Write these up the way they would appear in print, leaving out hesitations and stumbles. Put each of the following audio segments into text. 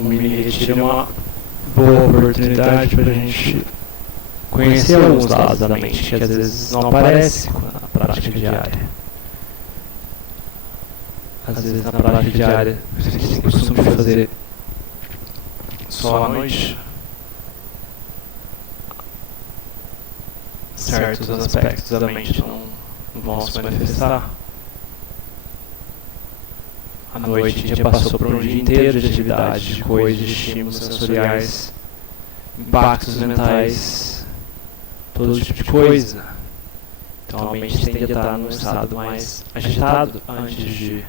O mini retiro é uma boa oportunidade para a gente conhecer alguns lados da mente que às vezes não aparecem na prática diária. Às vezes na prática diária a gente tem costume de fazer só à noite certos aspectos da mente não vão se manifestar. À noite a gente já passou por um dia inteiro de atividade, de coisas, de estímulos sensoriais, impactos mentais, todo tipo de coisa. Então a mente tende a estar num estado mais agitado antes de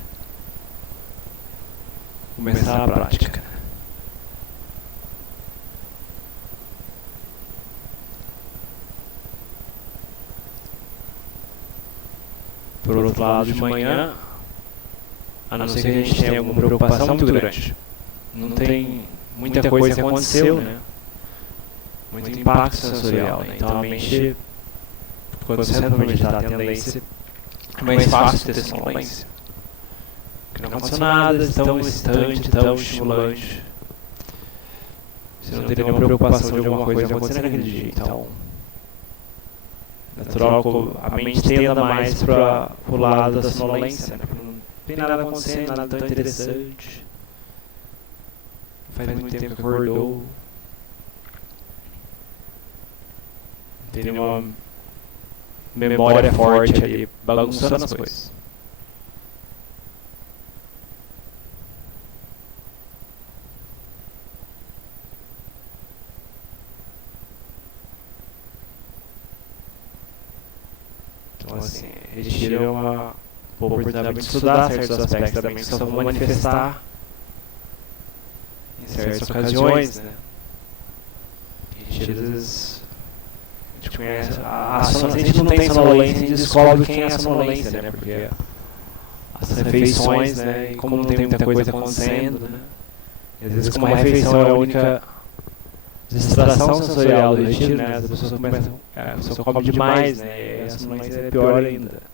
começar a prática. Por outro lado, de manhã, a não ser que a gente tenha alguma preocupação muito grande, não tem muita coisa que aconteceu, né? Muito impacto sensorial, né? Então a mente, quando você senta para meditar, a tendência é mais fácil ter sonolência. Porque não aconteceu nada tão excitante, tão estimulante. Você não teria nenhuma preocupação de alguma coisa acontecer naquele dia. Então, natural que a mente tenda mais para o lado da sonolência, né? Não tem nada acontecendo, nada tão interessante. Faz muito tempo que acordou. Não tem nenhuma memória forte ali, bagunçando as coisas. Então assim, retiro é uma oportunidade de estudar certos aspectos da mente que só vão manifestar em certas ocasiões, né? Retiros, às vezes, a gente conhece, a gente não tem sonolência, a gente descobre quem é a sonolência, né? Porque as refeições, né? E como não tem muita coisa acontecendo, né? E às vezes como a refeição é a única distração sensorial do retiro, né? As pessoas começam, a pessoa come demais, né? E a sonolência é pior ainda.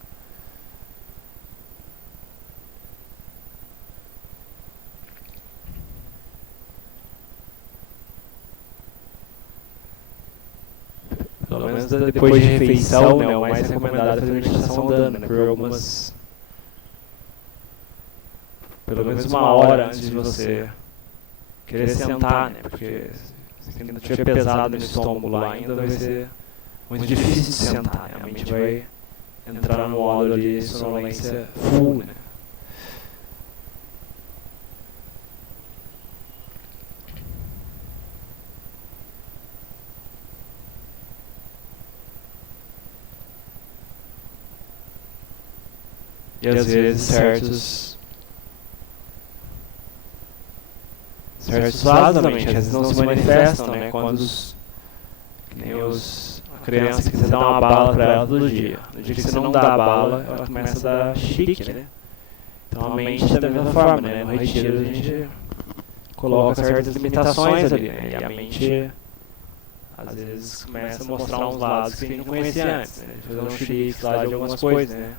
Pelo menos depois de refeição, né, o mais recomendado é fazer meditação andando, né, por algumas... Pelo menos uma hora antes de você querer sentar, né, porque se ainda estiver pesado no estômago lá ainda vai ser muito difícil de sentar, né, a mente vai entrar no modo ali de sonolência full, né. E às vezes certos lados da mente às vezes não se manifestam, né? Quando que nem a criança que você dá uma bala para ela todo dia. No dia que você não dá a bala, ela começa a dar chique, né? Então a mente da mesma forma, né? No retiro a gente coloca certas limitações ali, né? E a mente às vezes começa a mostrar uns lados que a gente não conhecia antes, né? Fazer um chique lá de algumas coisas, né?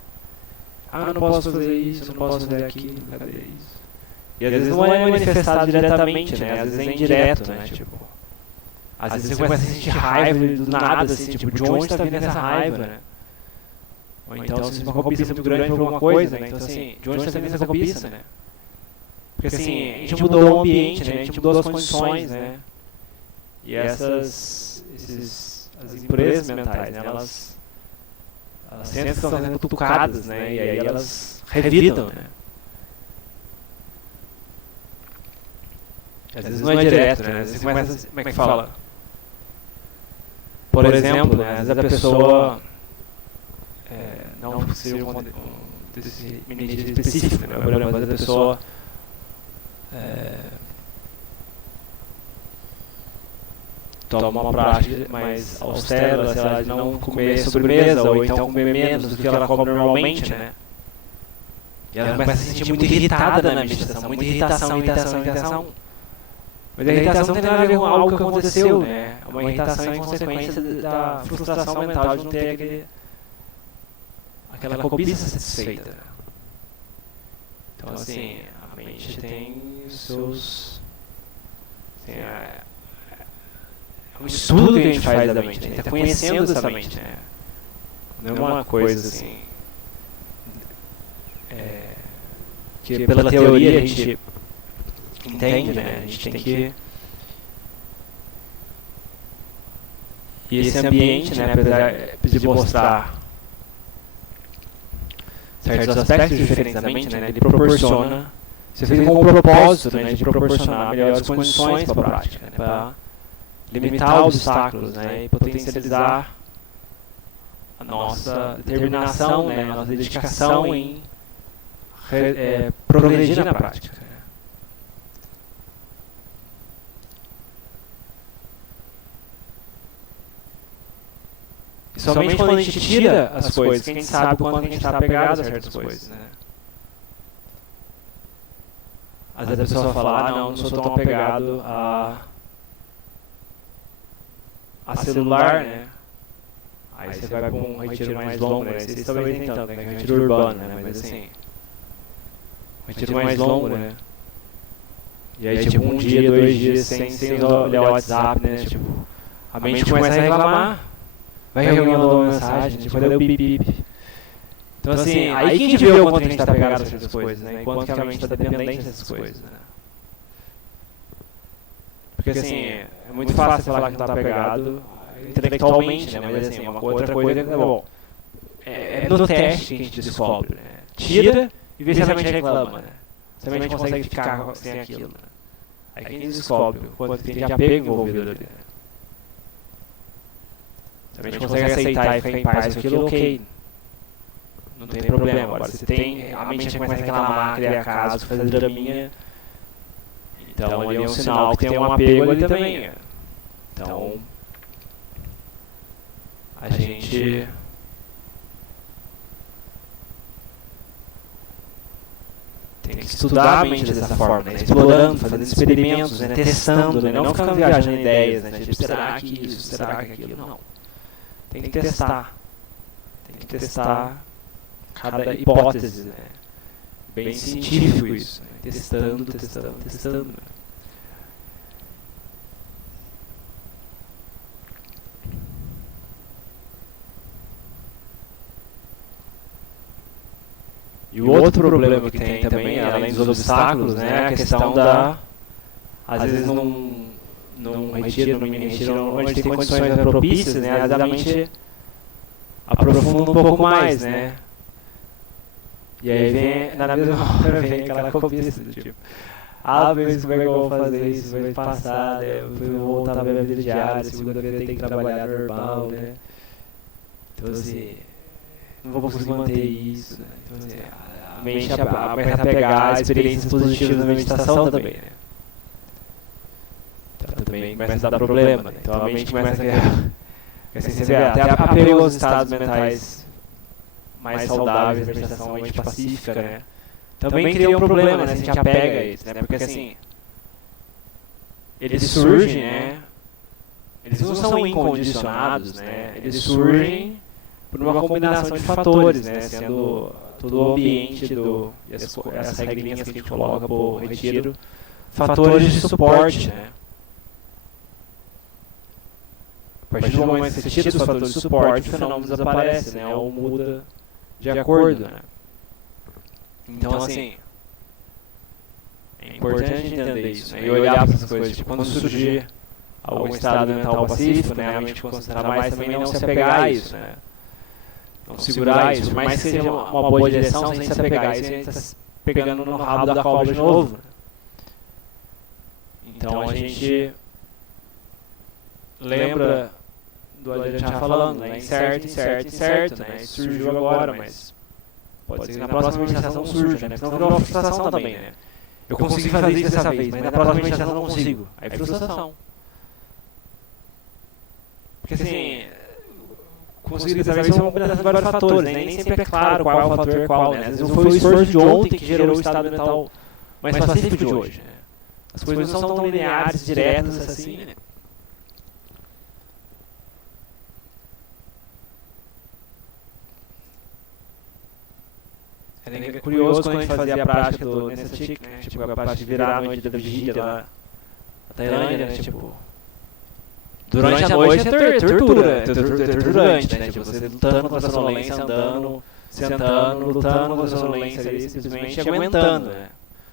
Ah, eu não posso fazer isso, eu não posso fazer aquilo, cadê isso? E às vezes não é manifestado diretamente, né? Às vezes é indireto, né? Tipo, às vezes você começa a sentir raiva do nada, assim, tipo, de onde está vindo essa raiva, né? Ou então você sente uma cobiça muito grande por alguma coisa, né? Então assim, de onde está vindo essa cobiça, né? Porque assim, a gente mudou o ambiente, né? A gente mudou as condições, né? E as impurezas mentais, né? Elas sentem que estão sendo cutucadas, né? E aí elas revidam, né? Às vezes não é direto, né? Às vezes você começa, como é que fala? Por exemplo, né? Às vezes a pessoa não seja um desse medida específico, né? Por exemplo, às vezes a pessoa toma uma prática mais austera, sei lá, de não comer sobremesa, ou então comer menos do que ela come normalmente, né? E ela começa a se sentir muito irritada na meditação, muita irritação. Mas a irritação não tem nada a ver com algo que aconteceu, né? É uma irritação em consequência da frustração mental de não ter aquela cobiça satisfeita. Então assim, a mente tem os seus É um estudo que a gente faz da mente, né? A gente tá conhecendo essa mente, né? Não é uma coisa assim... que pela teoria a gente entende, né? A gente tem que... E esse ambiente, né, apesar de mostrar certos aspectos diferentes da mente, né, ele proporciona, você fez com o propósito, né, de proporcionar melhores condições para a prática, né, para limitar obstáculos, né, e potencializar a nossa determinação, né, a nossa dedicação em progredir na prática. E somente quando a gente tira as coisas, que a gente sabe quando a gente está apegado a certas coisas, né? Às vezes a pessoa fala, não sou tão apegado a celular, né? Aí você vai para um retiro mais longo, né? Vocês talvez nem tanto, né? Retiro urbano, né? Mas assim, um retiro mais longo, né? E aí tipo 1 dia, 2 dias sem olhar o WhatsApp, né? Tipo, a mente começa a reclamar. Vai reunião, mandou uma mensagem, tipo, cadê o bip. Então assim, aí que a gente vê o quanto a gente está apegado a certas coisas, né? E quanto que a mente está dependente dessas coisas, né? Porque assim, é muito fácil você falar que não está apegado intelectualmente, né? Mas assim, uma outra coisa é, bom, é no teste que a gente descobre, né? Tira e vê se a mente reclama, né? Se a mente consegue ficar sem aquilo, né? Aí que a gente descobre o quanto tem de apego envolvido ali, né? Se a gente consegue aceitar e ficar em paz com aquilo, ok. Não tem problema. Agora, se tem, a mente começa a reclamar, criar caso, fazer draminha, então ali é um sinal que tem um apego ali também. Então, a gente tem que estudar a mente dessa forma, né? Explorando, fazendo experimentos, né? Testando, né? Não ficando viajando em ideias, né? Tipo, será que isso, será que aquilo? Não. Tem que testar. Tem que testar cada hipótese, né? Bem científico isso, né? Testando. Né? E o outro problema que tem também, além dos obstáculos, né, é a questão da... Às vezes num retiro, num mini-retiro, onde tem condições propícias, né, a mente aprofunda um pouco mais, né? E aí vem, na mesma hora, vem aquela cobiça do tipo, mas como é que eu vou fazer isso? Vai passar, né? Eu vou voltar pra minha vida diária, segunda-feira tem que trabalhar normal, né? Então assim, não vou conseguir manter isso, né? Então assim, a mente começa a pegar experiências positivas na meditação também, né? Então também começa a dar problema, né? Então a mente começa a criar... Assim, você vê, até apego aos estados mentais mais saudáveis, da meditação, a mente pacífica, né? Também cria um problema, né? Se a gente apega a eles, né? Porque assim, eles surgem, né? Eles não são incondicionados, né? Eles surgem por uma combinação de fatores, né? Sendo todo o ambiente e as regrinhas que a gente coloca pro retiro, fatores de suporte, né? A partir do momento que você tira os fatores de suporte, o fenômeno desaparece, né? Ou muda de acordo, né? Então, assim, é importante entender isso, né? E olhar para essas coisas. Tipo, quando surgir algum estado mental pacífico, né? A mente concentrar mais também, não se apegar a isso, né? Não segurar isso. Por mais que seja uma boa direção, sem se apegar a isso, a gente está pegando no rabo da cobra de novo, né? Então, a gente lembra do que a gente estava falando, né? Incerto, né? Isso surgiu agora, mas pode ser que na próxima meditação surja, né? Senão virou uma frustração também, né? Eu consegui fazer isso dessa vez, mas na próxima meditação não consigo. Aí frustração. Porque assim, conseguir dessa vez é uma combinação de vários fatores, né? Nem sempre é claro qual é o fator qual, né? Às vezes não foi o esforço de ontem que gerou o estado mental mais pacífico de hoje, né? As coisas não são tão lineares, diretas assim, né? É curioso quando a gente fazia a prática do Nessa Chic, né? Tipo, a prática de virar a noite da vigília lá, Tailândia, né, tipo... Durante a noite é torturante, né, tipo, você lutando com a sonolência, andando, sentando, lutando com a sonolência ali, simplesmente aguentando, né.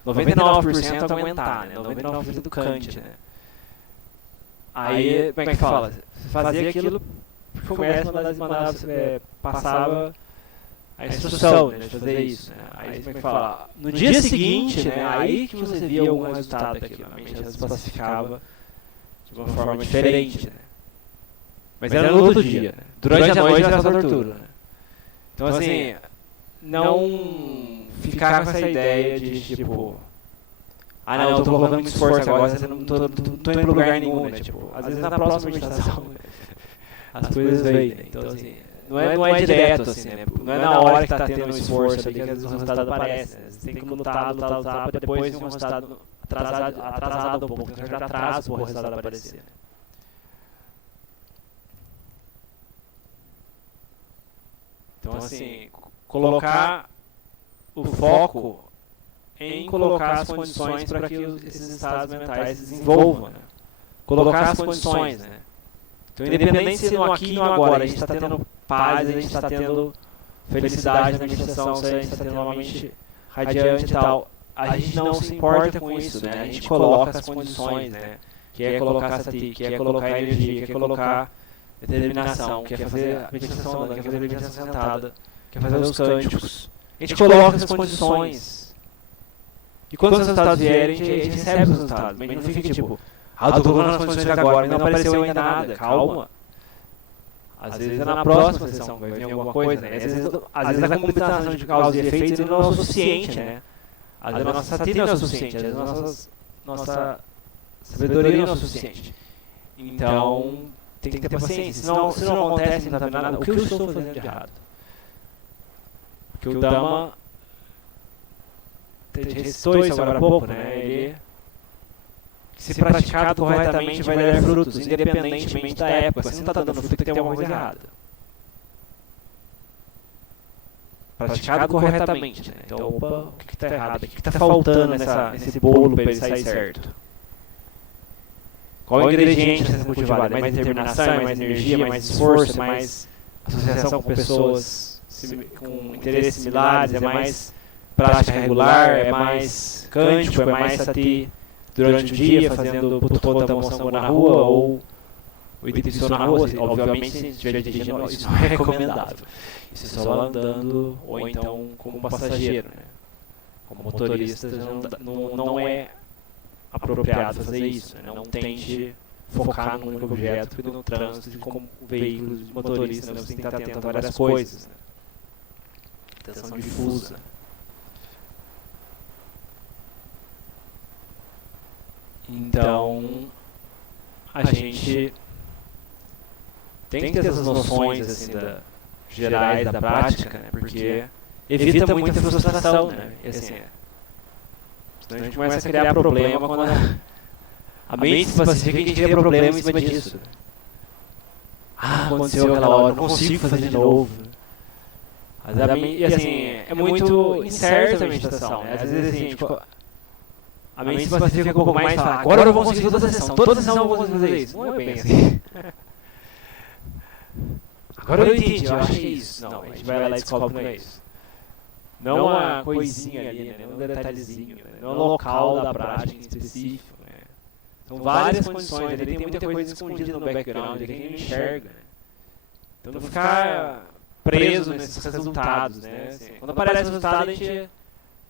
99% aguentar, né, 99% do cante, né. Aí, como é que fala? Você fazia aquilo, porque o mestre passava a instrução, né, de fazer isso, né. Aí, como é que fala? No dia seguinte, né, aí que você via algum resultado daquilo, a mente às vezes pacificava de uma forma diferente, né. Mas era no outro dia, né. Durante a noite era só tortura, né. Então, assim, não ficar com essa ideia de, tipo... Ah, não, eu tô colocando muito esforço agora, não tô indo pra lugar nenhum, né? Tipo, às vezes na próxima meditação as coisas vêm, né? Então, assim, não é direto, assim, né? Não é na hora que tá tendo um esforço ali que às vezes o resultado aparece, né? Você tem que lutar, pra depois ter um resultado atrasado um pouco, então já atrasa o resultado aparecer, né? Então, assim, colocar o foco em colocar as condições para que esses estados mentais se desenvolvam, né? Colocar as condições, né? Então, independente se no aqui e no agora a gente está tendo paz, a gente está tendo felicidade na meditação, se a gente está tendo uma mente radiante e tal, a gente não se importa com isso, né? A gente coloca as condições, né? Que é colocar sati, que é colocar energia, que é colocar determinação, que é fazer a meditação andando, que é fazer a meditação sentada, que é fazer os cânticos. A gente coloca as condições. E quando os resultados vierem, a gente recebe os resultados. Mas a gente não fica tipo, eu tô colocando as condições agora, não apareceu ainda nada, calma. Às vezes é na próxima sessão que vai vir alguma coisa, né? Às vezes a combinação de causa e efeitos não é o suficiente, né? Às vezes a nossa sati não é o suficiente, às vezes a nossa sabedoria não é o suficiente. Então, tem que ter paciência. Se não acontece, não tá vendo nada, o que eu estou fazendo de errado? Porque o Dhamma... A gente recitou isso agora há pouco, né? Ele, se praticado corretamente, vai dar frutos, independentemente da época. Se não está dando fruto, tem que ter alguma coisa errada. Praticado corretamente, né? Então, opa, o que está errado? O que está faltando nesse bolo para ele sair certo? Qual o ingrediente que está cultivado? É mais determinação, é mais energia, é mais esforço, é mais associação com pessoas com interesses similares, é mais... prática regular, é mais cântico, é mais sati durante o dia, fazendo putupota moção na rua, ou o idipso na rua. Obviamente, se estiver dirigindo, isso não é recomendável. Isso é só andando, ou então como passageiro, né? Como motorista, não é apropriado fazer isso, né? Não tente focar num único objeto, porque no trânsito, como veículos de motorista, né? Você tem que estar atento a várias coisas, né? Atenção difusa. Então, a gente tem que ter essas noções assim, gerais da prática, né? Porque evita muita frustração, né? E, assim, senão a gente começa a criar problema quando a mente se pacifica e a gente cria problema em cima disso. Aconteceu aquela hora, não consigo fazer de novo. E assim, é muito incerta a meditação, né? Às vezes assim, tipo... A mente se pacifica um pouco mais e fala, agora eu vou conseguir toda a sessão eu vou conseguir fazer isso. Não é bem assim. Agora eu entendi, eu acho que é isso. Não, a gente vai lá e descobre que não é isso. Não uma coisinha ali, né? Não um detalhezinho, né? Não um local da prática em específico, né? São várias condições ali, tem muita coisa escondida no background que ninguém enxerga, né? Então não ficar preso nesses resultados, né? Assim, quando aparece o resultado, a gente...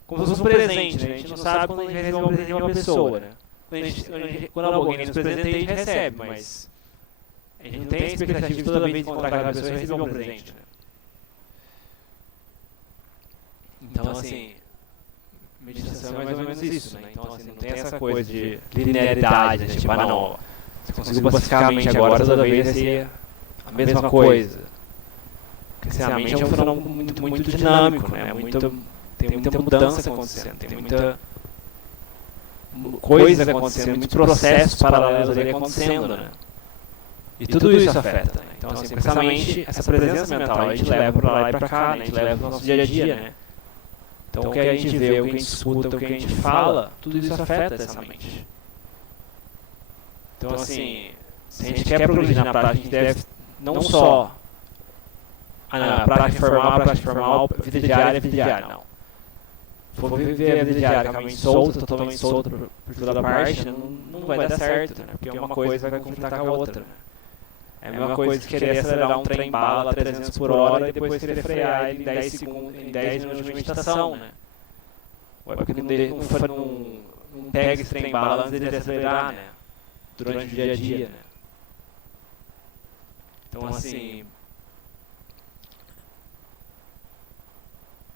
Como se fosse um presente, né? A gente não sabe quando a gente vai receber um presente de uma pessoa, né? Quando alguém nos presenteia, a gente recebe, mas... A gente não tem a expectativa de toda vez que encontrar aquela pessoa e receber um presente, né? Então, assim... Meditação é mais ou menos isso, né? Então, assim, não tem essa coisa de linearidade, né? Tipo, não... Você conseguiu pacificar a mente agora, toda vez vai ser a mesma coisa. Porque assim, a mente é um fenômeno muito dinâmico, né? Tem muita mudança acontecendo, tem muita coisa acontecendo, muitos processos paralelos ali acontecendo, né? E tudo isso afeta, né? Então, assim, essa mente, essa presença mental, a gente leva pra lá e pra cá, né? A gente leva pro nosso dia a dia, né? Então, o que a gente vê, o que a gente escuta, o que a gente fala, tudo isso afeta essa mente. Então, assim, se a gente quer progredir na prática, a gente deve não só a prática formal, vida diária, não. Se for viver a vida diária com a mente solta, totalmente solta por toda parte, não vai dar certo, né? Porque uma coisa vai conflitar com a outra, né? É a mesma coisa que querer acelerar um trem bala a 300 por hora e depois querer frear ele em 10 segundos, em 10 minutos de meditação, né? Ué, porque não pega esse trem bala antes de acelerar, né? Durante o dia a dia, né? Então, assim,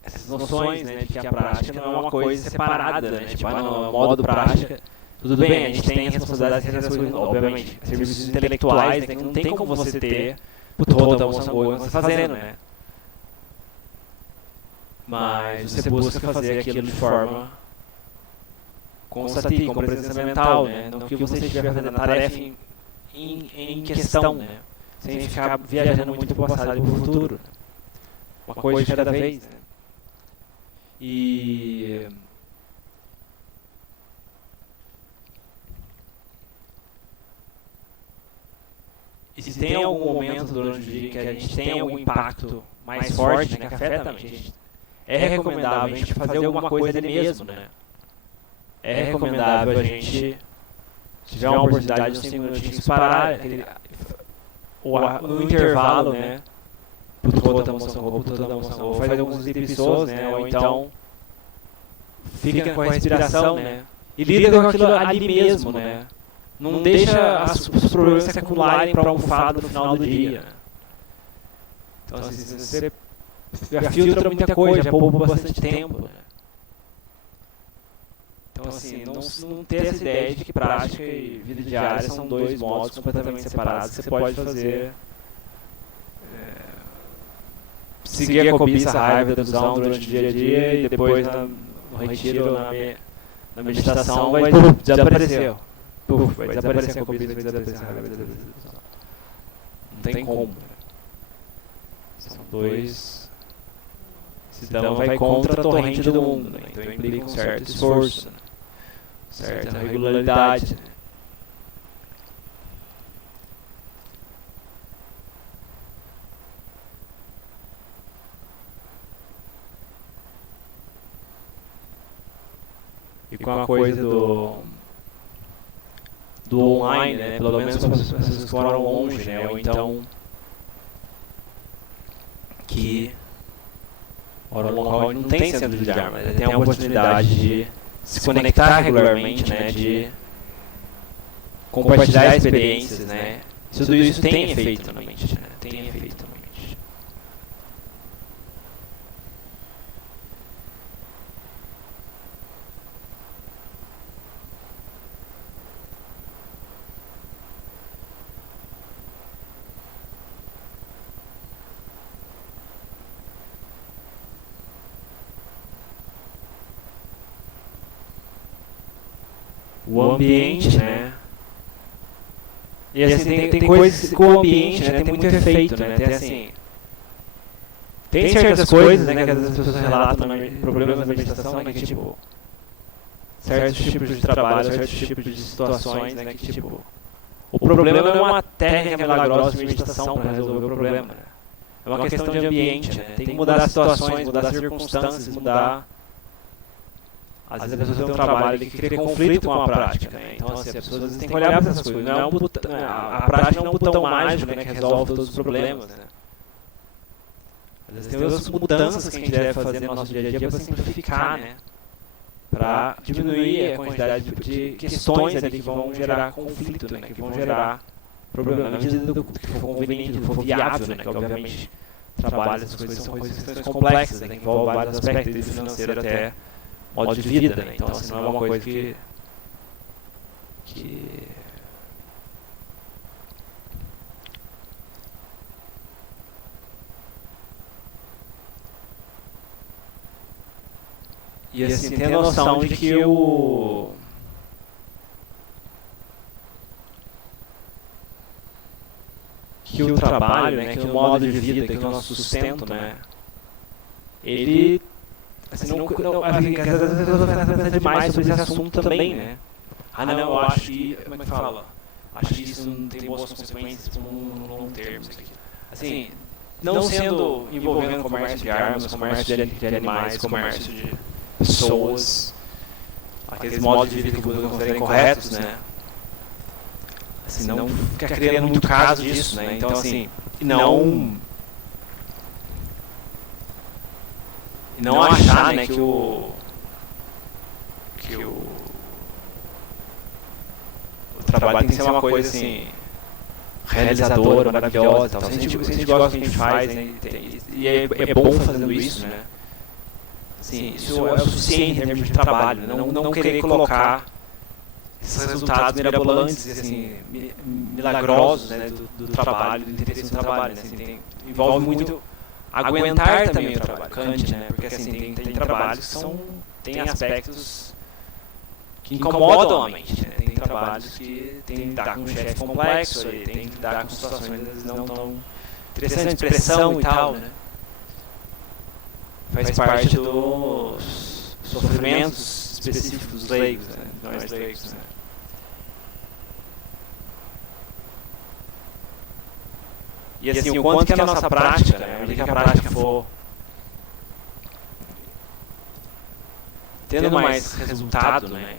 essas noções, né, de que a prática não é uma coisa separada, né? Tipo, não, é modo prática. Tudo bem, a gente tem a responsabilidade de fazer as coisas, obviamente, serviços intelectuais, né, que não tem como você ter o toda a moção você fazendo, né? Mas você busca fazer aquilo de forma constativa, com presença mental, né? Não que você estiver fazendo a tarefa em questão, né? Sem ficar viajando muito para o passado e para o futuro. Uma coisa de cada vez, né? E se tem algum momento durante o dia que a gente tem algum impacto mais forte, né, que afeta a mente, é recomendável a gente fazer alguma coisa dele mesmo, né? É recomendável a gente, se tiver uma oportunidade de uns 5 minutinhos, parar no intervalo, né? Puta da moção, faz alguns episódios, né? Ou então fica com a respiração, né? E lida com aquilo ali mesmo, né? Não deixa os problemas se acumularem para um fardo no final do dia. Né? Então, assim, você já filtra muita coisa, já poupa bastante tempo. Né? Então, assim, não ter essa ideia de que prática e vida diária são dois modos completamente separados que você pode fazer. Seguir a cobiça, a raiva, a delusão durante o dia a dia e depois no retiro, na meditação, vai desaparecer. Vai desaparecer a cobiça, vai desaparecer a raiva, vai desaparecer a delusão. Não tem como. São dois. Senão vai contra a torrente do mundo, né? Então implica um certo esforço, né? Certa regularidade. Né? E com a coisa do online, né? Pelo menos para as pessoas que moram longe, né? Ou então que moram num local onde não tem centro de Dharma, mas tem a oportunidade de se conectar regularmente, né? De compartilhar experiências, né? Tudo isso tem efeito na mente, né? Tem efeito na mente. O ambiente, né? E assim, tem coisas com o ambiente, né? Tem muito efeito, né? Tem assim... Tem certas coisas, né? Que às vezes as pessoas relatam problemas da meditação, né? Que tipo... Certos tipos de trabalho, certos tipos de situações, né? Que tipo... O problema não é uma técnica milagrosa de meditação para resolver o problema, né? É uma questão de ambiente, né? Tem que mudar as situações, mudar as circunstâncias, mudar... Às vezes a pessoa tem um trabalho que cria conflito com a prática, né? Então, assim, as pessoas às vezes têm que olhar para essas coisas. Não é um botão, a prática não é um botão mágico, né, que resolve todos os problemas, né? Às vezes tem outras mudanças que a gente deve fazer no nosso dia a dia para simplificar, né? Para diminuir a quantidade de questões ali que vão gerar conflito, né? Que vão gerar problema. Na medida do que for conveniente, do que for viável, né? Que obviamente trabalho, essas coisas são questões complexas, né? Que envolvem vários aspectos, desde financeiro até modo de vida, né? Então, assim, não é uma coisa que e assim, ter a noção de que o trabalho, né, que o modo de vida, que o nosso sustento, né, ele assim, às vezes as pessoas pensam demais sobre esse assunto também, né? Ah, não, eu acho que... Como é que fala? acho que isso não tem boas consequências no longo termo. Assim, não sendo envolvendo comércio de armas, comércio de animais, comércio de pessoas, aqueles modos de vida que não considerem corretos, né? Assim, não fica criando muito caso disso, né? Então, assim, não achar, né, que o trabalho tem que ser uma coisa, assim, realizadora, maravilhosa e tal. Se a gente gosta do que a gente faz, né, e é bom fazendo isso, né? Assim, isso é o suficiente em termos de trabalho, né? Não querer colocar esses resultados mirabolantes, assim, milagrosos, né, do trabalho, do interesse no trabalho, né? Assim, envolve muito aguentar também o trabalho, Kant, né? Porque assim, tem trabalhos que tem aspectos que incomodam a mente, né? Tem trabalhos que tem que lidar com um chefe complexo, tem que lidar com situações às vezes não tão interessantes, pressão e tal, né? Faz parte dos sofrimentos específicos dos leigos, né? Nós leigos, né? E assim, o quanto que a nossa prática, né? À medida que a prática for tendo mais resultado, né?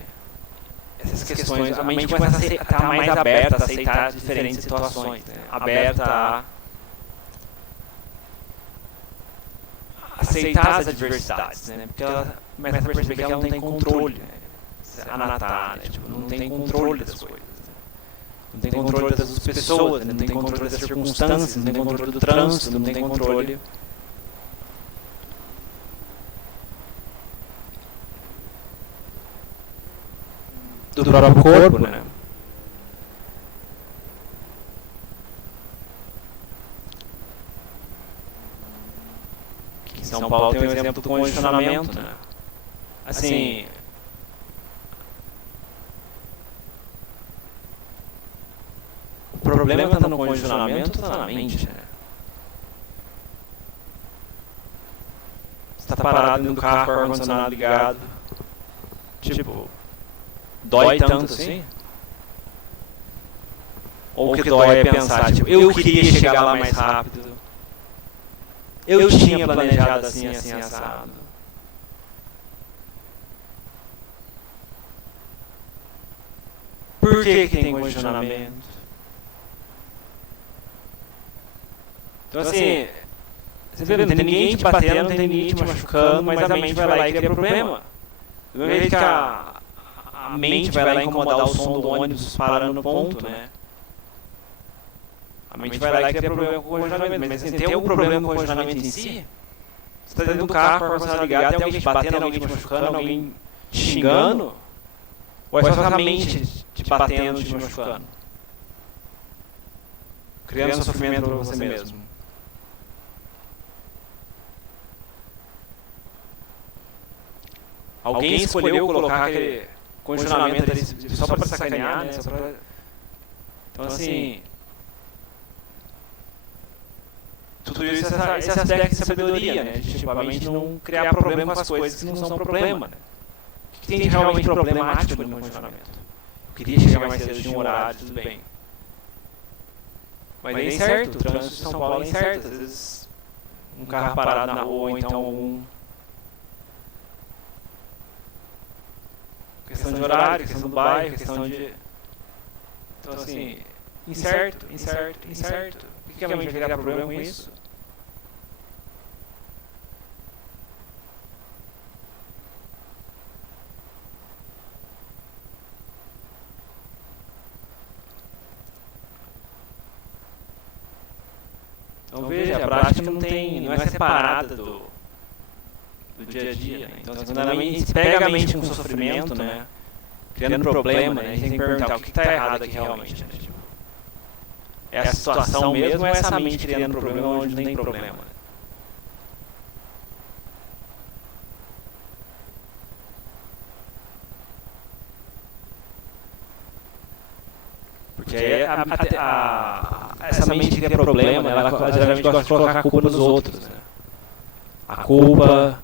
Essas questões, a mente começa a estar mais aberta a aceitar diferentes situações, né? Aberta a aceitar as adversidades, né? Porque ela começa a perceber que ela não tem controle, né? A Natália, né? Tipo, não tem controle das coisas, né? Não tem controle das pessoas, né? Não tem controle das circunstâncias, não tem controle do trânsito, não tem controle do próprio corpo, né? Aqui em São Paulo tem o exemplo do congestionamento, né? Assim, o problema está no congestionamento ou está na mente, né? Você está parado no carro com o ar-condicionado ligado, tipo, dói tanto assim? Ou o que dói é pensar, tipo, eu queria chegar lá mais rápido, eu tinha planejado assim, assim, assado. Por que tem congestionamento? Então assim, você vê, não tem ninguém te batendo, não tem ninguém te machucando, mas a mente vai lá e cria problema. Do mesmo jeito que a mente vai lá incomodar o som do ônibus parando no ponto, né? A mente vai lá e cria problema com o congestionamento. Mas assim, tem algum problema com o congestionamento em si? Você está dentro do carro, com o ar-condicionado ligado, tem alguém te batendo, alguém te machucando, alguém te xingando? Ou é só a mente te batendo, te machucando? Criando sofrimento para você mesmo. Alguém escolheu colocar aquele condicionamento ali só para sacanear, né? Então assim, tudo isso esse aspecto de sabedoria, né? De tipo, a mente não criar problema com as coisas que não são problema, né? O que tem de realmente problemático no condicionamento? Eu queria chegar mais cedo de um horário, tudo bem. Mas é incerto, o trânsito de São Paulo é incerto. Às vezes um carro parado na rua, ou então questão de horário, questão do bairro, questão de... Então assim, incerto. Por que a mente vai criar problema com isso? Então veja, a prática não é separada do dia a dia, né? Então quando a gente pega a mente com sofrimento, né? Criando problema, né? A gente tem que perguntar o que está errado aqui realmente, né? Tipo, é a situação mesmo ou é essa mente criando problema onde não tem problema? Né? Porque aí essa mente cria problema, né? Ela geralmente gosta de colocar a culpa nos outros, né? A culpa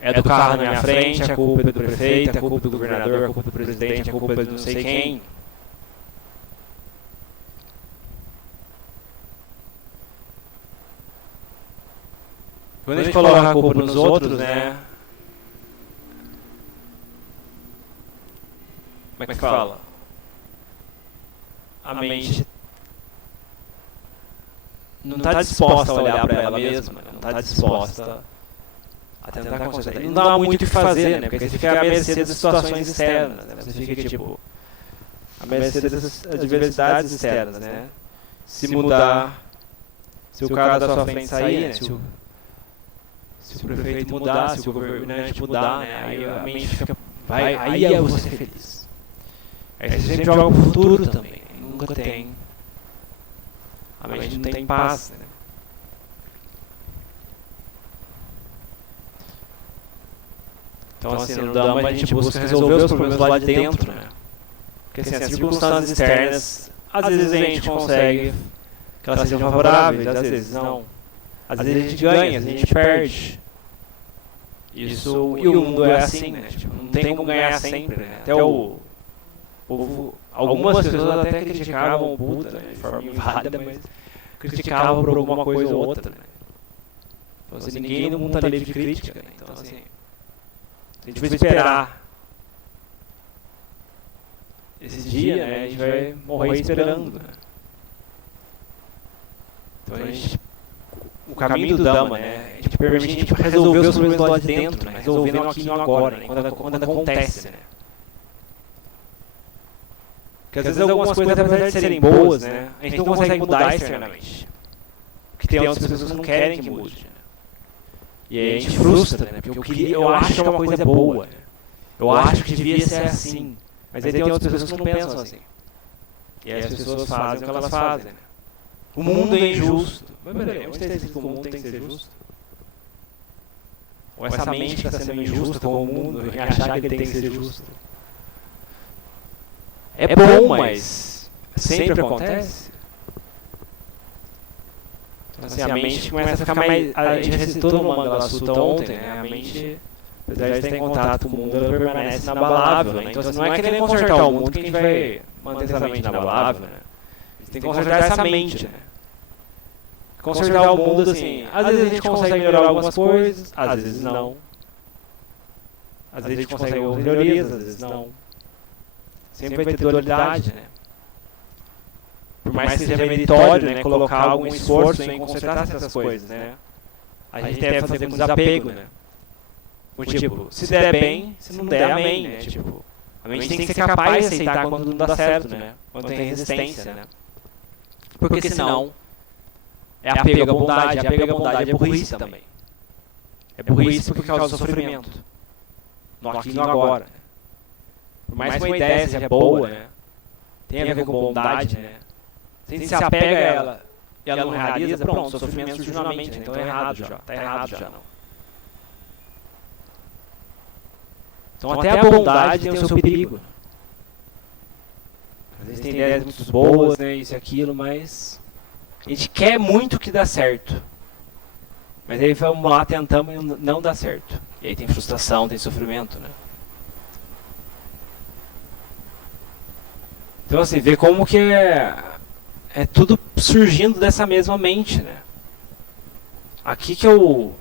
é do carro na minha frente, a culpa é do prefeito, a culpa é do governador, a culpa é do presidente, a culpa é do não sei quem. quando a gente coloca a culpa nos outros, né? Como é que fala? A mente não está disposta a olhar para ela mesma, não está disposta a tentar consertar. E não dá muito o que fazer, né? Porque você fica à mercê das situações externas, né? Você fica, tipo, à mercê das adversidades externas, né? Se mudar, se o cara da sua frente sair, né? Se o prefeito mudar, se o governante mudar, né? Aí a mente fica, aí eu vou ser feliz. Aí você sempre joga pro futuro também, nunca tem. A mente não tem paz, né? Então assim, no Dhamma a gente busca resolver os problemas lá de dentro, né? Porque assim, as circunstâncias externas, às vezes a gente consegue que elas sejam favoráveis, às vezes não. Às vezes a gente ganha, às vezes a gente perde. Isso, e o mundo é assim, né? Tipo, não tem como ganhar sempre, né? Até o povo, algumas pessoas até criticavam o Buda, né, de forma inválida, mas criticavam por alguma coisa ou outra, né? Então assim, ninguém no mundo está livre de crítica, né? Então assim, a gente vai esperar esse dia, né, a gente vai morrer esperando, né? Então a gente, o caminho do Dhamma, né, a gente permite a gente resolver os problemas lá de dentro, né, resolvendo aqui e no agora, né, quando acontece, né? Porque às vezes algumas coisas, apesar de serem boas, né, a gente não consegue mudar externamente. Porque tem outras pessoas que não querem que mude, né? E aí a gente frustra, né? Porque eu acho que é uma coisa boa, né? Eu acho que devia ser assim. Mas aí tem outras pessoas que não pensam assim. E aí as pessoas fazem o que elas fazem, né? O mundo é injusto. Mas peraí, onde está escrito que o mundo tem que ser justo? Ou essa mente que está sendo injusta com o mundo e achar que ele tem que ser justo? É bom, mas sempre acontece? Então, assim, a mente começa a ficar mais... A gente recitou no Mangala Sutta ontem, né? A mente, apesar de estar em contato com o mundo, ela permanece inabalável, né? Então, assim, não é querendo consertar o mundo que a gente vai manter essa mente inabalável, né? A gente tem que consertar essa mente, né? Consertar o mundo, assim, às vezes a gente consegue melhorar algumas coisas, às vezes não. Às vezes a gente consegue algumas melhorias, às vezes não. Sempre vai ter dualidade, né? Por mais que seja meritório, né, colocar algum esforço em consertar essas coisas, né? A gente deve fazer com desapego, né? Tipo, se der bem, se não der, amém, né? Tipo, a gente tem que ser capaz de aceitar quando não dá certo, né? Quando tem resistência, né? Porque senão é apego à bondade, e apego à bondade é burrice também. É burrice porque causa sofrimento. No aqui e no agora. Por mais que uma ideia seja boa, né? Tem a ver com bondade, né? Se a gente se apega a ela e ela não realiza, pronto, o sofrimento surge na mente, né? Então é errado já, tá errado já não. Então até a bondade tem o seu perigo. Às vezes tem ideias muito boas, né, isso e aquilo, mas a gente quer muito que dá certo. Mas aí vamos lá, tentamos e não dá certo. E aí tem frustração, tem sofrimento, né? Então assim, vê como que é tudo surgindo dessa mesma mente, né? Aqui que é o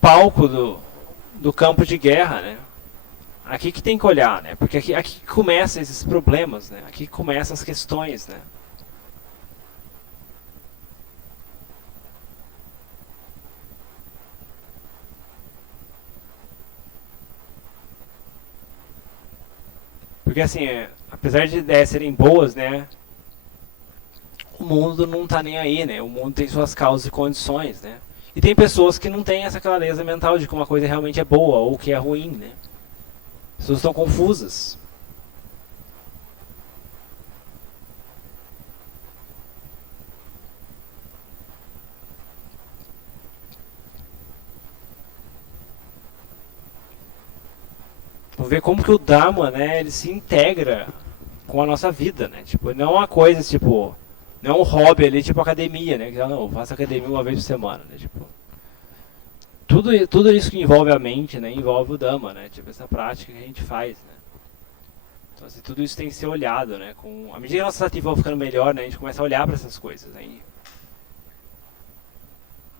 palco do campo de guerra, né? Aqui que tem que olhar, né? Porque aqui começam esses problemas, né? Aqui começam as questões, né? Porque assim, apesar de ideias serem boas, né? O mundo não tá nem aí, né? O mundo tem suas causas e condições, né? E tem pessoas que não têm essa clareza mental de que uma coisa realmente é boa ou que é ruim, né? As pessoas estão confusas. Vamos ver como que o Dhamma, né, ele se integra com a nossa vida, né? Tipo, não é uma coisa, tipo, não é um hobby ali, tipo academia, né? Que não, eu faço academia uma vez por semana, né? Tipo, tudo isso que envolve a mente, né, envolve o Dhamma, né? Tipo, essa prática que a gente faz, né? Então, assim, tudo isso tem que ser olhado, né? À medida que a nossa ativa vai ficando melhor, né, a gente começa a olhar para essas coisas, né?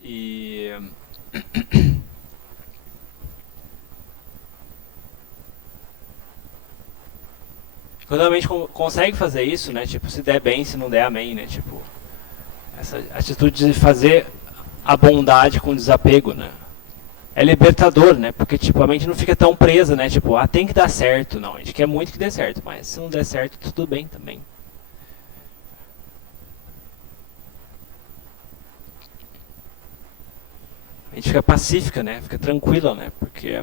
E Quando a mente consegue fazer isso, né? Tipo, se der bem, se não der, amém, né? Tipo, essa atitude de fazer a bondade com desapego, né? É libertador, né? Porque, tipo, a mente não fica tão presa, né? Tipo, tem que dar certo. Não, a gente quer muito que dê certo, mas se não der certo, tudo bem também. A gente fica pacífica, né? Fica tranquila, né? Porque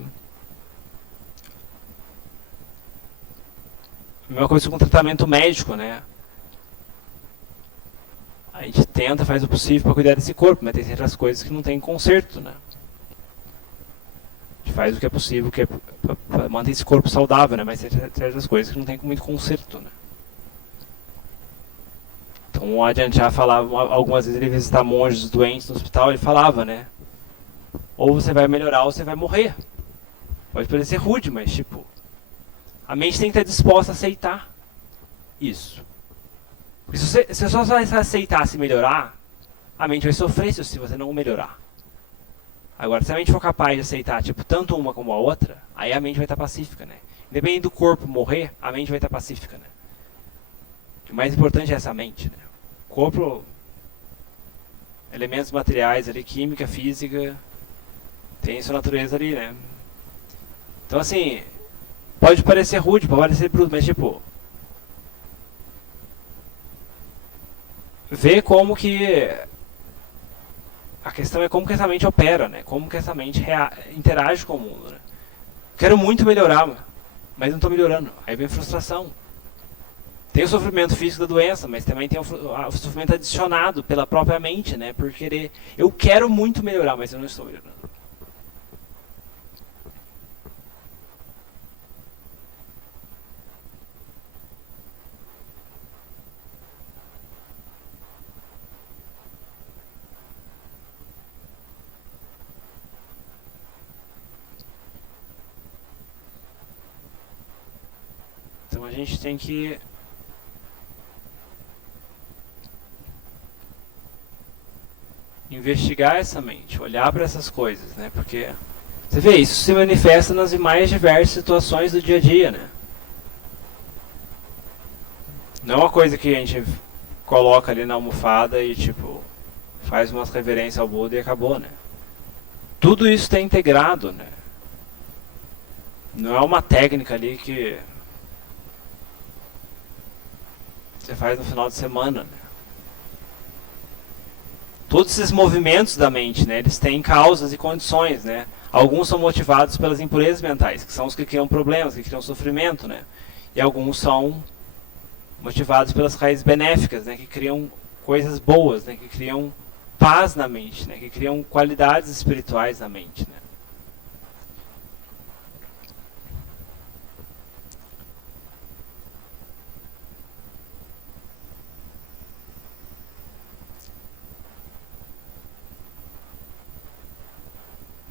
a mesma coisa com tratamento médico, né? A gente tenta, faz o possível para cuidar desse corpo, mas tem certas coisas que não tem conserto, né? A gente faz o que é possível para manter esse corpo saudável, né? Mas tem certas coisas que não tem muito conserto, né? Então o Ajahn Chah falava, algumas vezes ele visitar monges doentes no hospital, ele falava, né? Ou você vai melhorar ou você vai morrer. Pode parecer rude, mas tipo, a mente tem que estar disposta a aceitar isso. Porque se você só vai aceitar se melhorar, a mente vai sofrer se você não melhorar. Agora, se a mente for capaz de aceitar, tipo, tanto uma como a outra, aí a mente vai estar pacífica, né? Independente do corpo morrer, a mente vai estar pacífica, né? O mais importante é essa mente, né? O corpo, elementos materiais ali, química, física, tem sua natureza ali, né? Então, assim, pode parecer rude, pode parecer bruto, mas, tipo, ver como que a questão é como que essa mente opera, né? Como que essa mente interage com o mundo, né? Quero muito melhorar, mas não estou melhorando. Aí vem frustração. Tem o sofrimento físico da doença, mas também tem o sofrimento adicionado pela própria mente, né? Por querer. Eu quero muito melhorar, mas eu não estou melhorando. Então a gente tem que investigar essa mente, olhar para essas coisas, né? Porque você vê, isso se manifesta nas mais diversas situações do dia a dia, né? Não é uma coisa que a gente coloca ali na almofada e tipo faz umas reverências ao Buda e acabou, né? Tudo isso está integrado, né? Não é uma técnica ali que você faz no final de semana, né? Todos esses movimentos da mente, né, eles têm causas e condições, né? Alguns são motivados pelas impurezas mentais, que são os que criam problemas, que criam sofrimento, né? E alguns são motivados pelas raízes benéficas, né, que criam coisas boas, né, que criam paz na mente, né, que criam qualidades espirituais na mente, né?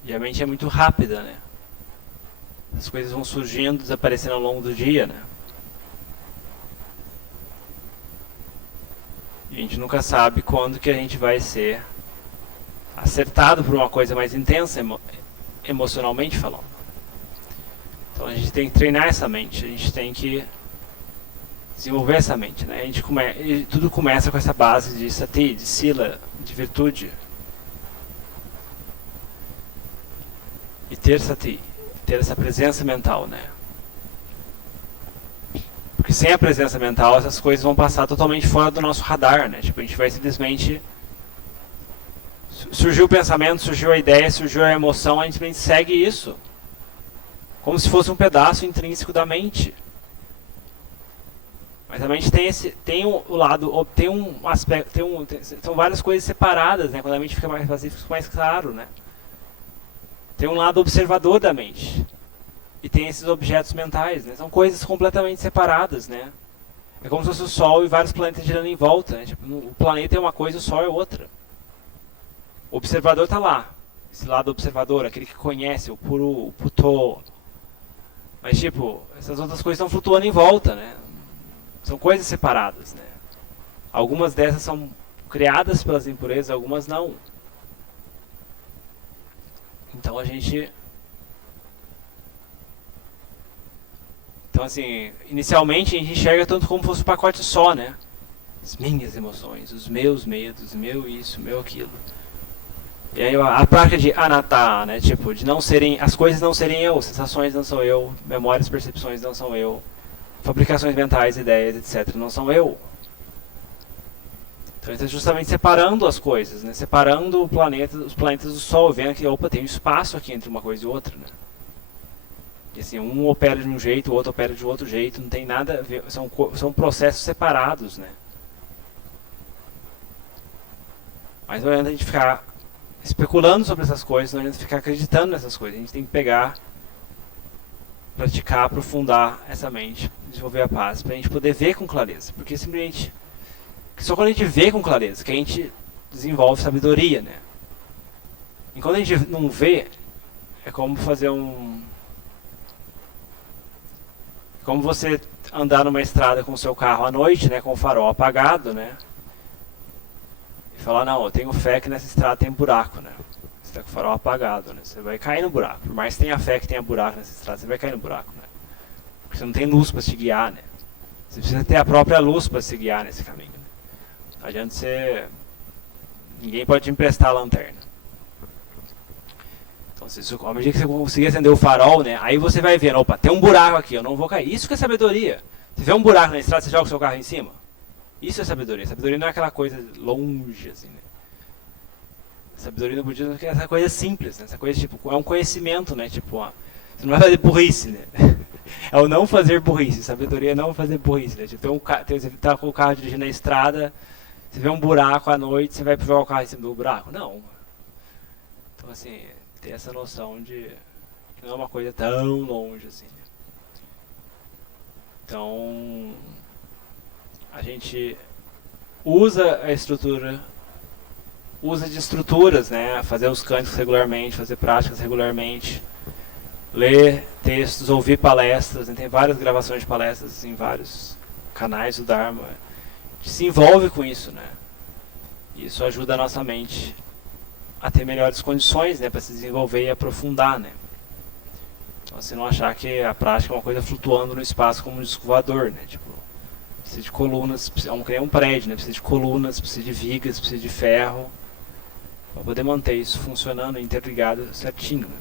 E a mente é muito rápida, né? As coisas vão surgindo, desaparecendo ao longo do dia, né? E a gente nunca sabe quando que a gente vai ser acertado por uma coisa mais intensa, emocionalmente falando. Então a gente tem que treinar essa mente, a gente tem que desenvolver essa mente, né? Tudo começa com essa base de sati, de sila, de virtude. E ter sati, ter essa presença mental, né? Porque sem a presença mental, essas coisas vão passar totalmente fora do nosso radar, né? Tipo, a gente vai simplesmente... Surgiu o pensamento, surgiu a ideia, surgiu a emoção, a gente simplesmente segue isso. Como se fosse um pedaço intrínseco da mente. Mas a mente tem o lado, tem um aspecto, são várias coisas separadas, né? Quando a mente fica mais pacífica, fica mais claro, né? Tem um lado observador da mente. E tem esses objetos mentais, né? São coisas completamente separadas, né? É como se fosse o Sol e vários planetas girando em volta, né? Tipo, o planeta é uma coisa, o Sol é outra. O observador está lá. Esse lado observador, aquele que conhece, o Puru, o Putô. Mas, tipo, essas outras coisas estão flutuando em volta, né? São coisas separadas, né? Algumas dessas são criadas pelas impurezas, algumas não. Então a gente... Então assim, inicialmente a gente enxerga tanto como se fosse um pacote só, né? As minhas emoções, os meus medos, meu isso, meu aquilo. E aí a prática de anatta, né? Tipo, de não serem, as coisas não serem eu, sensações não sou eu, memórias, percepções não são eu, fabricações mentais, ideias, etc. não são eu. Então ele está justamente separando as coisas, né? Separando o planeta, os planetas do Sol, vendo que, opa, tem um espaço aqui entre uma coisa e outra, né? E assim, um opera de um jeito, o outro opera de outro jeito, não tem nada a ver, são processos separados, né? Mas não adianta a gente ficar especulando sobre essas coisas, não adianta ficar acreditando nessas coisas. A gente tem que pegar, praticar, aprofundar essa mente, desenvolver a paz, para a gente poder ver com clareza. Porque simplesmente, só quando a gente vê com clareza que a gente desenvolve sabedoria, né? E quando a gente não vê, é como fazer como você andar numa estrada com o seu carro à noite, né, com o farol apagado, né? E falar, não, eu tenho fé que nessa estrada tem buraco, né? Você está com o farol apagado, né? Você vai cair no buraco. Por mais que tenha fé que tenha buraco nessa estrada, você vai cair no buraco, né? Porque você não tem luz para te guiar, né? Você precisa ter a própria luz para se guiar nesse caminho, né? Não adianta você... Ninguém pode te emprestar a lanterna. Então, à medida que você conseguir acender o farol, né? Aí você vai vendo, opa, tem um buraco aqui, eu não vou cair. Isso que é sabedoria. Você vê um buraco na estrada, você joga o seu carro em cima. Isso é sabedoria. Sabedoria não é aquela coisa longe, assim, né? Sabedoria no budismo é essa coisa simples, né? Essa coisa, tipo, é um conhecimento, né? Tipo, ó, você não vai fazer burrice, né? É o não fazer burrice. Sabedoria é não fazer burrice, né? Tipo, você tá com o carro dirigindo na estrada, você vê um buraco à noite, você vai jogar o carro em cima do buraco? Não. Então, assim, ter essa noção de que não é uma coisa tão longe, assim, né? Então... a gente usa a estrutura, usa de estruturas, né? Fazer os cânticos regularmente, fazer práticas regularmente, ler textos, ouvir palestras, né? Tem várias gravações de palestras em vários canais do Dharma. A gente se envolve com isso, né? Isso ajuda a nossa mente a ter melhores condições, né? Para se desenvolver e aprofundar, né? Então, você não achar que a prática é uma coisa flutuando no espaço como um disco voador, né? Tipo, precisa de colunas, é um prédio, né? Precisa de colunas, precisa de vigas, precisa de ferro para poder manter isso funcionando, interligado certinho, né?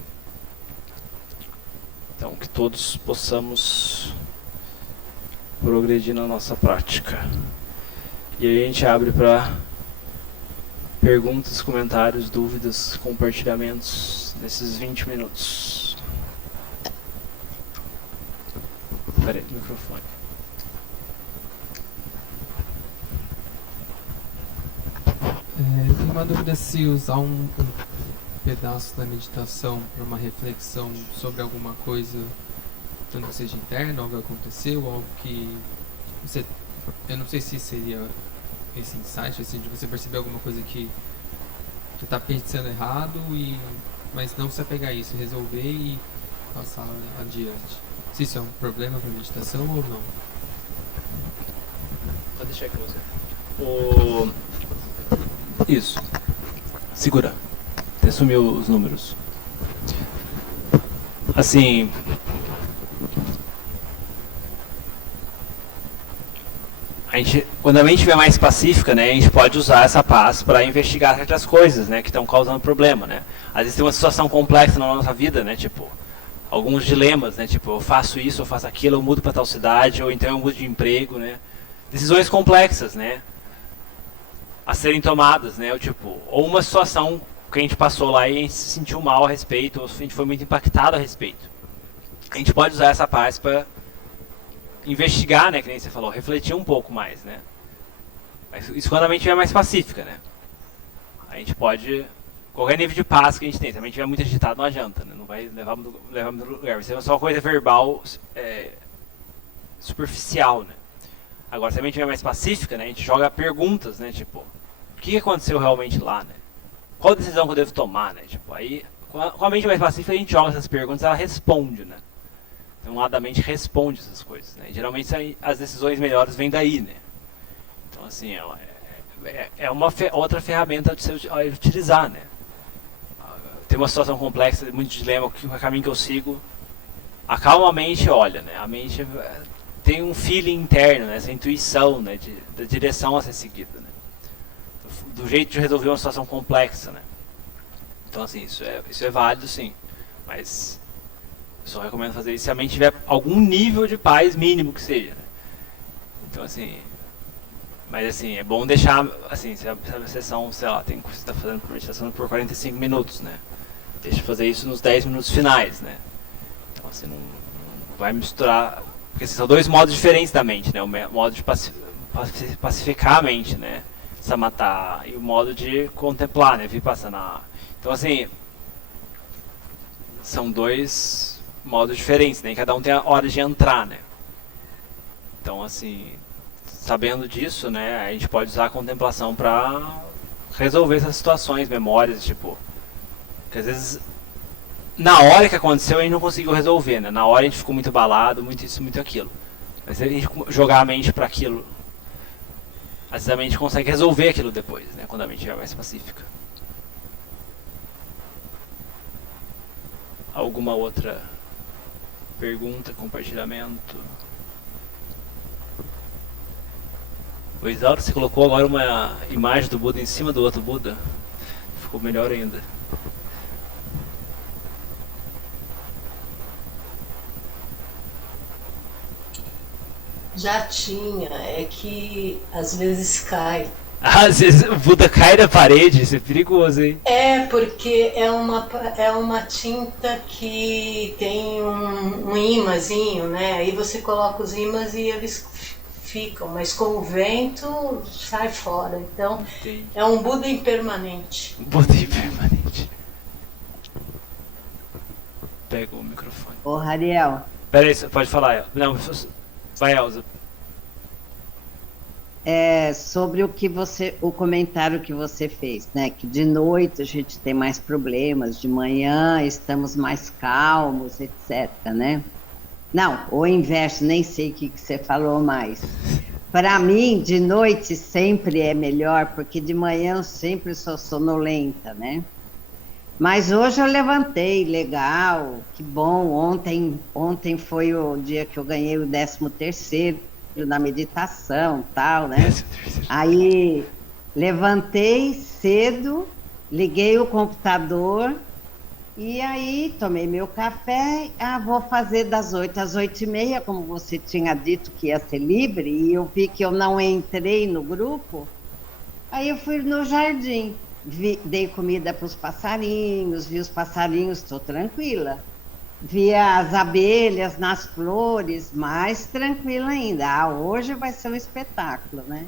Então que todos possamos progredir na nossa prática. E aí a gente abre para perguntas, comentários, dúvidas, compartilhamentos nesses 20 minutos. Peraí, microfone. Eu tenho uma dúvida se usar um pedaço da meditação para uma reflexão sobre alguma coisa, tanto que seja interna, algo que aconteceu, algo que você... Eu não sei se seria esse insight, assim, de você perceber alguma coisa que você está pensando errado, mas não se apegar a isso, resolver e passar adiante. Se isso é um problema para meditação ou não? Pode deixar aqui você. Isso. Segura. Até sumiu os números. Assim... quando a mente estiver mais pacífica, né, a gente pode usar essa paz para investigar outras coisas, né, que estão causando problema, né. Às vezes tem uma situação complexa na nossa vida, né, tipo, alguns dilemas, né, tipo, eu faço isso, eu faço aquilo, eu mudo para tal cidade, ou então eu mudo de emprego, né. Decisões complexas, né, a serem tomadas, né, ou uma situação que a gente passou lá e a gente se sentiu mal a respeito, ou a gente foi muito impactado a respeito. A gente pode usar essa paz para investigar, né, que nem você falou, refletir um pouco mais, né. Isso quando a mente é mais pacífica, né. A gente pode, qualquer nível de paz que a gente tem, se a mente estiver muito agitada não adianta, né, não vai levar muito lugar, vai ser só uma coisa verbal superficial, né. Agora, se a mente estiver mais pacífica, né, a gente joga perguntas, né, tipo, o que aconteceu realmente lá, né, qual decisão que eu devo tomar, né, tipo, aí, com a mente mais pacífica a gente joga essas perguntas e ela responde, né. Então, um lado da mente responde essas coisas, né? E, geralmente as decisões melhores vêm daí, né? Então, assim, é uma outra ferramenta de você utilizar, né? tem uma situação complexa, muito dilema, que o caminho que eu sigo, acalma a mente e olha, né? A mente tem um feeling interno, né? Essa intuição, né? Da direção a ser seguida, né? Do jeito de resolver uma situação complexa, né? Então, assim, isso é válido, sim. Mas eu só recomendo fazer isso se a mente tiver algum nível de paz mínimo que seja, né? Então, assim... Mas, assim, é bom deixar... Assim, se a sessão, sei lá, você está fazendo meditação por 45 minutos, né? Deixa eu fazer isso nos 10 minutos finais, né? Então, assim, não vai misturar... Porque assim, são dois modos diferentes da mente, né? O modo de pacificar a mente, né? Samatha, e o modo de contemplar, né? Vipassana. Então, assim, são dois modos diferentes, né? E cada um tem a hora de entrar, né? Então, assim, sabendo disso, né? A gente pode usar a contemplação para resolver essas situações, memórias, tipo... Que às vezes, na hora que aconteceu, a gente não conseguiu resolver, né? Na hora a gente ficou muito abalado, muito isso, muito aquilo. Mas se a gente jogar a mente para aquilo... Às vezes a mente consegue resolver aquilo depois, né? Quando a mente é mais pacífica. Alguma outra pergunta, compartilhamento? O Isauro, você colocou agora uma imagem do Buda em cima do outro Buda. Ficou melhor ainda. Já tinha, é que às vezes cai. Às vezes o Buda cai da parede, isso é perigoso, hein? É, porque é uma tinta que tem um ímãzinho, né? Aí você coloca os ímãs e eles ficam, mas com o vento sai fora. Então, Entendi. é um Buda impermanente. Buda impermanente. Pega o microfone. Ô, Rariel, Pera aí, pode falar. Não, vai, Elza. sobre o comentário que você fez, né? Que de noite a gente tem mais problemas, de manhã estamos mais calmos, etc, né? Não, o inverso, nem sei o que você falou mais. Para mim, de noite sempre é melhor, porque de manhã eu sempre sou sonolenta, né? Mas hoje eu levantei, legal, que bom. Ontem foi o dia que eu ganhei o 13º na meditação, tal, né? Aí levantei cedo, liguei o computador e aí tomei meu café. Vou fazer das 8 às 8h30, como você tinha dito que ia ser livre, e eu vi que eu não entrei no grupo. Aí eu fui no jardim. Dei comida para os passarinhos, vi os passarinhos, estou tranquila. Vi as abelhas nas flores, mais tranquila ainda. Hoje vai ser um espetáculo, né?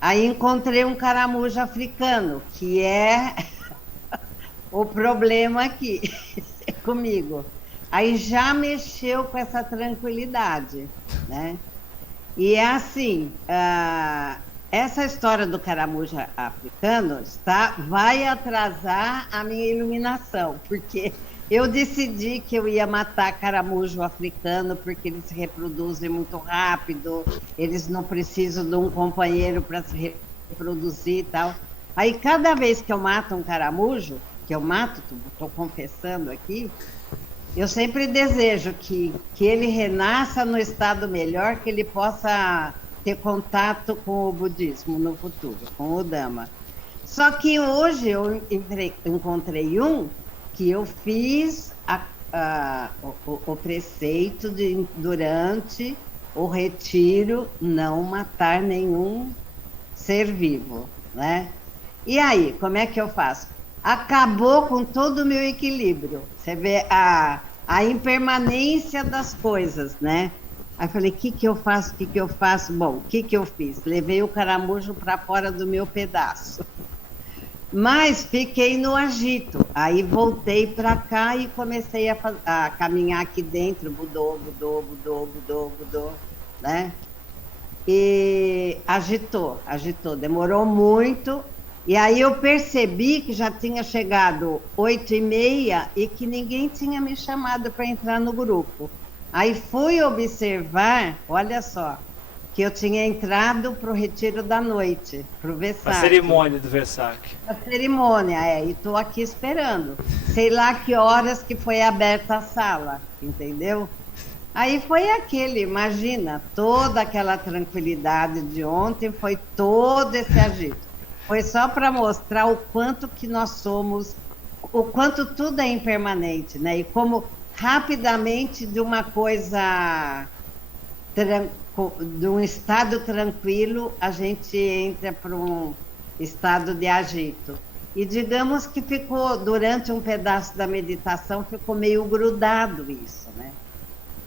Aí encontrei um caramujo africano, que é o problema aqui comigo. Aí já mexeu com essa tranquilidade, né? E é assim... essa história do caramujo africano vai atrasar a minha iluminação, porque eu decidi que eu ia matar caramujo africano porque eles se reproduzem muito rápido, eles não precisam de um companheiro para se reproduzir e tal. Aí cada vez que eu mato um caramujo, que eu mato, estou confessando aqui, eu sempre desejo que ele renasça no estado melhor, que ele possa ter contato com o budismo no futuro, com o Dhamma. Só que hoje eu encontrei um que eu fiz o preceito de, durante o retiro, não matar nenhum ser vivo, né? E aí, como é que eu faço? Acabou com todo o meu equilíbrio. Você vê a impermanência das coisas, né? Aí falei, o que eu faço, o que eu faço? Bom, o que eu fiz? Levei o caramujo para fora do meu pedaço. Mas fiquei no agito. Aí voltei para cá e comecei a caminhar aqui dentro, budô, né? E agitou, demorou muito. E aí eu percebi que já tinha chegado 8h30 e que ninguém tinha me chamado para entrar no grupo. Aí fui observar, olha só, que eu tinha entrado para o retiro da noite, para o Vesak. A cerimônia do Vesak. A cerimônia, e estou aqui esperando. Sei lá que horas que foi aberta a sala, entendeu? Aí foi aquele, imagina, toda aquela tranquilidade de ontem, foi todo esse agito. Foi só para mostrar o quanto que nós somos, o quanto tudo é impermanente, né? E como rapidamente de uma coisa, de um estado tranquilo, a gente entra para um estado de agito. E digamos que ficou, durante um pedaço da meditação, ficou meio grudado isso, né?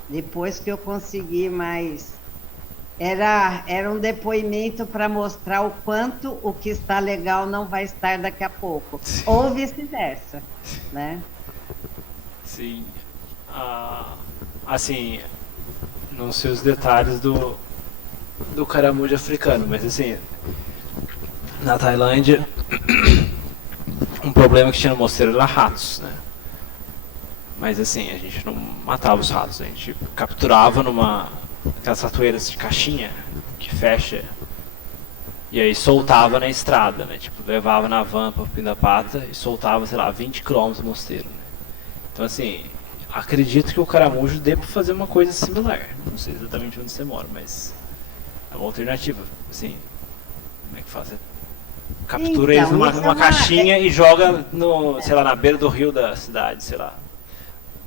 Depois que eu consegui mais... Era um depoimento para mostrar o quanto o que está legal não vai estar daqui a pouco. Ou vice-versa, né? Sim. Assim, não sei os detalhes do caramujo africano, mas assim, na Tailândia, um problema que tinha no mosteiro era ratos, né? Mas assim, a gente não matava os ratos, a gente capturava aquelas ratoeiras de caixinha que fecha e aí soltava na estrada, né? Tipo, levava na van pra Pindapata e soltava, sei lá, 20 km do mosteiro, né? Então assim, acredito que o caramujo dê pra fazer uma coisa similar. Não sei exatamente onde você mora, mas é uma alternativa. Assim, como é que faz? Você captura eles numa caixinha e joga sei lá, na beira do rio da cidade, sei lá.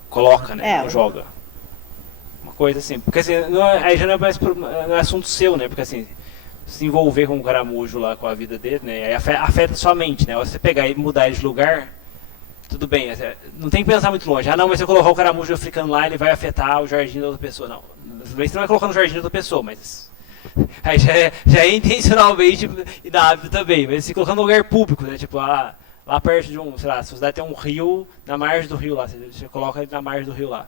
Coloca, né? Não joga. Uma coisa assim. Porque assim, aí já não é mais não é assunto seu, né? Porque assim, se envolver com o caramujo lá, com a vida dele, né? Aí afeta sua mente, né? Você pegar e mudar ele de lugar, tudo bem. Não tem que pensar muito longe. Ah, não, mas se eu colocar o caramujo africano lá, ele vai afetar o jardim da outra pessoa. Não. Você não vai colocar no jardim da outra pessoa, mas... Aí já é intencionalmente inábil também. Mas se colocar no lugar público, né? Tipo, lá perto de sei lá, se você tem um rio, na margem do rio lá, você coloca ele na margem do rio lá.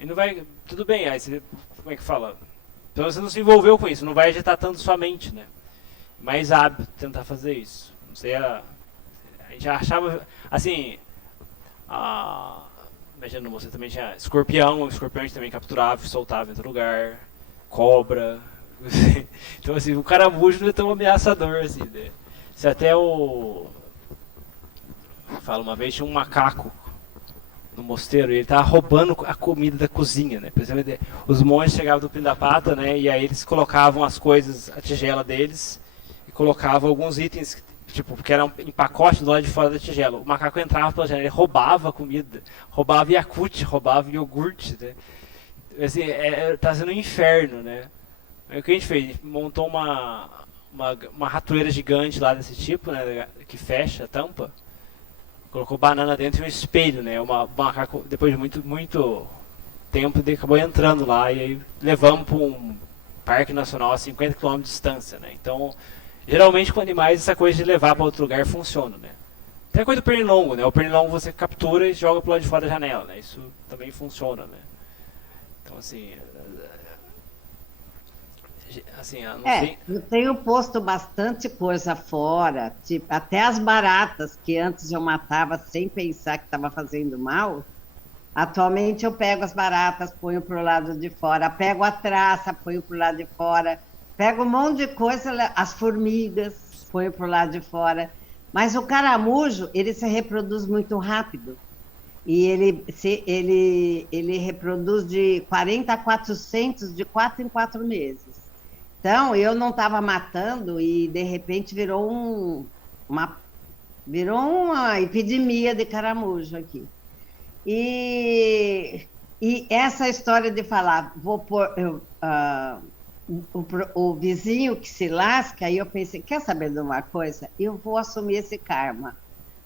E não vai, tudo bem, aí você, como é que fala? Então você não se envolveu com isso, não vai agitar tanto sua mente, né? Mais hábito tentar fazer isso. Não sei, a gente já achava, assim, imagina, você também tinha escorpião, o escorpião a gente também capturava e soltava em outro lugar, cobra. Então assim, o caramujo não é tão ameaçador assim, né? Se até fala, uma vez tinha um macaco no mosteiro e ele tava roubando a comida da cozinha, né? Por exemplo, os monges chegavam do Pindapata, né? E aí eles colocavam as coisas, a tigela deles, e colocavam alguns itens, tipo, porque eram em pacote do lado de fora da tigela. O macaco entrava pela janela, ele roubava a comida, roubava Yakult, roubava iogurte, né? Assim, tá sendo um inferno, né? Aí o que a gente fez? A gente montou uma ratoeira gigante lá desse tipo, né? Que fecha a tampa. Colocou banana dentro e um espelho, né? O macaco, depois de muito tempo, ele acabou entrando lá e aí levamos para um parque nacional a 50 km de distância, né? Então, geralmente com animais, essa coisa de levar para outro lugar funciona, né? Tem a coisa do pernilongo, né? O pernilongo você captura e joga pro lado de fora da janela, né? Isso também funciona, né? Então, assim... eu não sei. Eu tenho posto bastante coisa fora, tipo, até as baratas que antes eu matava sem pensar que estava fazendo mal, atualmente eu pego as baratas, ponho para o lado de fora, pego a traça, ponho para o lado de fora, pego um monte de coisa, as formigas, ponho para o lado de fora, mas o caramujo, ele se reproduz muito rápido, e ele reproduz de 40 a 400 de 4 em 4 meses. Então, eu não estava matando e, de repente, virou uma epidemia de caramujo aqui. E essa história de falar, vou pôr o vizinho que se lasca, aí eu pensei, quer saber de uma coisa? Eu vou assumir esse karma.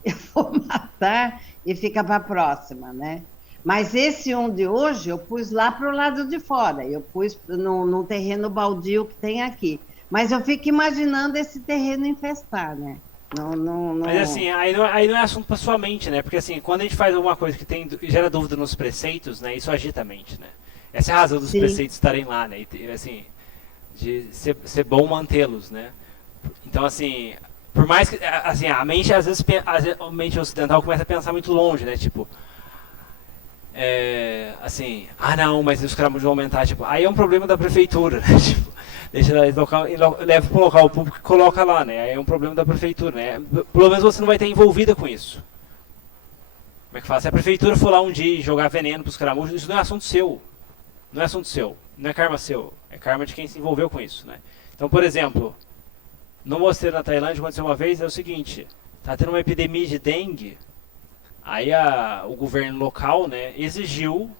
Eu vou matar e fica para a próxima, né? Mas esse de hoje eu pus lá para o lado de fora, eu pus num terreno baldio que tem aqui. Mas eu fico imaginando esse terreno infestar, né? Não... Mas assim, aí não é assunto para sua mente, né? Porque assim, quando a gente faz alguma coisa que gera dúvida nos preceitos, né? Isso agita a mente, né? Essa é a razão dos preceitos estarem lá, né? E, assim, de ser bom mantê-los, né? Então assim, por mais que, assim, a mente às vezes, a mente ocidental começa a pensar muito longe, né? Tipo... assim, não, mas os caras vão aumentar, tipo, aí é um problema da prefeitura, né? Tipo, deixa leva para um local público e coloca lá, né? Aí é um problema da prefeitura, né? Pelo menos você não vai estar envolvida com isso. Como é que fala? Se a prefeitura for lá um dia e jogar veneno para os caramujos, isso não é assunto seu. Não é assunto seu. Não é karma seu. É karma de quem se envolveu com isso, né? Então, por exemplo, no mosteiro na Tailândia, aconteceu uma vez, é o seguinte, tá tendo uma epidemia de dengue, aí o governo local, né, exigiu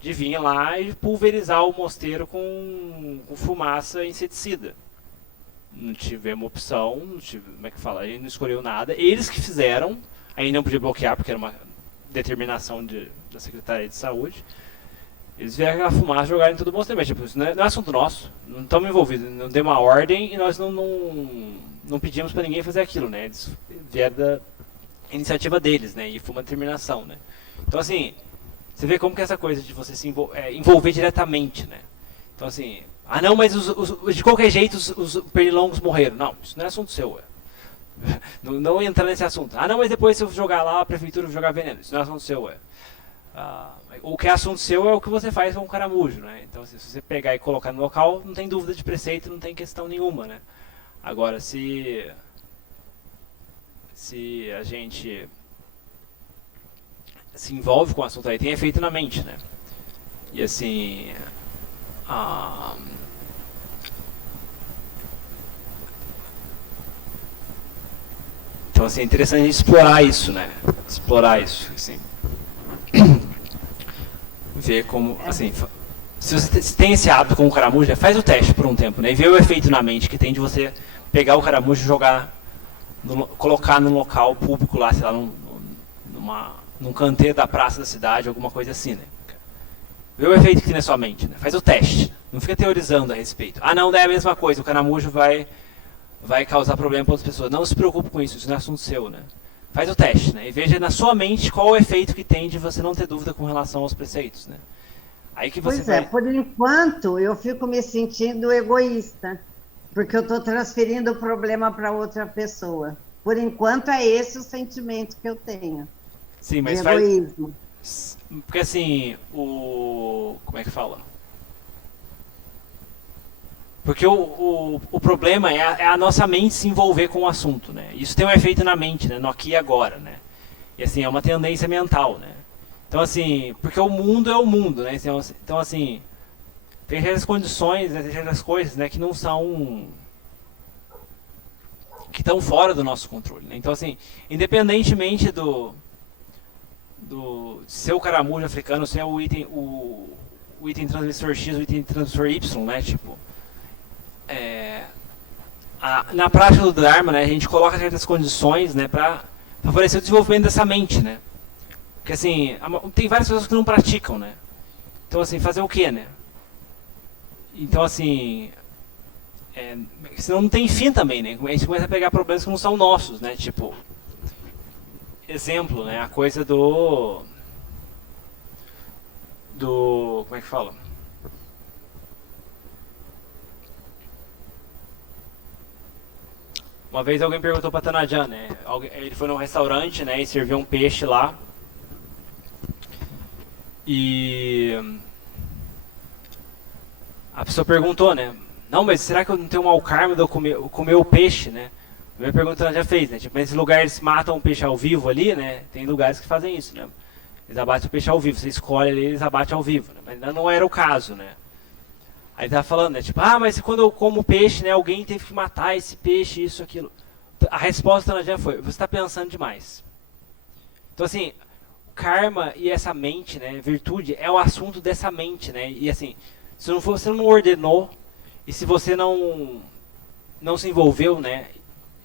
de vir lá e pulverizar o mosteiro com fumaça inseticida. Não tivemos opção, como é que fala? A gente não escolheu nada. Eles que fizeram, aí não podia bloquear porque era uma determinação da Secretaria de Saúde. Eles vieram aquela fumaça e jogaram em todo o mosteiro. Mas tipo, isso não é assunto nosso. Não estamos envolvidos. Não deu uma ordem e nós não pedimos para ninguém fazer aquilo, né? Eles vieram da iniciativa deles, né? E foi uma determinação, né? Então assim, você vê como que é essa coisa de você se envolver diretamente, né? Então assim, não, mas de qualquer jeito os pernilongos morreram. Não, isso não é assunto seu, não entra nesse assunto. Não, mas depois se eu jogar lá, a prefeitura vai jogar veneno. Isso não é assunto seu, o que é assunto seu é o que você faz com o caramujo, né? Então assim, se você pegar e colocar no local, não tem dúvida de preceito, não tem questão nenhuma, né? Agora, se a gente se envolve com o assunto aí, tem efeito na mente, né? E assim, então assim, é interessante a gente explorar isso, né? Explorar isso, assim. Ver como, assim, se você tem esse hábito com o caramujo, faz o teste por um tempo, né? E vê o efeito na mente que tem de você pegar o caramujo e jogar, colocar num local público lá, sei lá, num canteiro da praça da cidade, alguma coisa assim, né? Vê o efeito que tem na sua mente, né? Faz o teste. Não fica teorizando a respeito. Não, não é a mesma coisa, o caramujo vai causar problema para outras pessoas. Não se preocupe com isso, isso não é assunto seu, né? Faz o teste, né? E veja na sua mente qual o efeito que tem de você não ter dúvida com relação aos preceitos, né? Aí que você por enquanto eu fico me sentindo egoísta, porque eu estou transferindo o problema para outra pessoa. Por enquanto é esse o sentimento que eu tenho. Sim, mas de egoísmo. Porque assim, como é que fala? Porque o problema é a nossa mente se envolver com o assunto, né? Isso tem um efeito na mente, né? No aqui e agora, né? E assim, é uma tendência mental, né? Então assim, porque o mundo é o mundo, né? Então assim, tem certas condições, né? Tem certas coisas, né? Que não são... que estão fora do nosso controle, né? Então assim, independentemente do ser o caramujo africano, ser o item transmissor X, o item transmissor Y, né? Tipo... na prática do Dharma, né, a gente coloca certas condições, né, para favorecer o desenvolvimento dessa mente, né? Porque assim, tem várias pessoas que não praticam, né? Então assim, fazer o quê, né? Então assim, senão não tem fim também, né? A gente começa a pegar problemas que não são nossos, né? Tipo, exemplo, né? A coisa do como é que fala? Uma vez alguém perguntou para Tanajan, né? Ele foi num restaurante, né? E serviu um peixe lá. E a pessoa perguntou, né? Não, mas será que eu não tenho um mau karma de eu comer o peixe, né? A minha pergunta já fez, né? Tipo, nesse lugar eles matam o peixe ao vivo ali, né? Tem lugares que fazem isso, né? Eles abatem o peixe ao vivo. Você escolhe ali, eles abatem ao vivo, né? Mas não era o caso, né? Aí ele tava falando, né? Tipo, mas quando eu como peixe, né? Alguém teve que matar esse peixe, isso, aquilo. A resposta da Tanajan foi, você está pensando demais. Então assim, karma e essa mente, né? Virtude é o assunto dessa mente, né? E assim, se você não ordenou, e se você não se envolveu, né?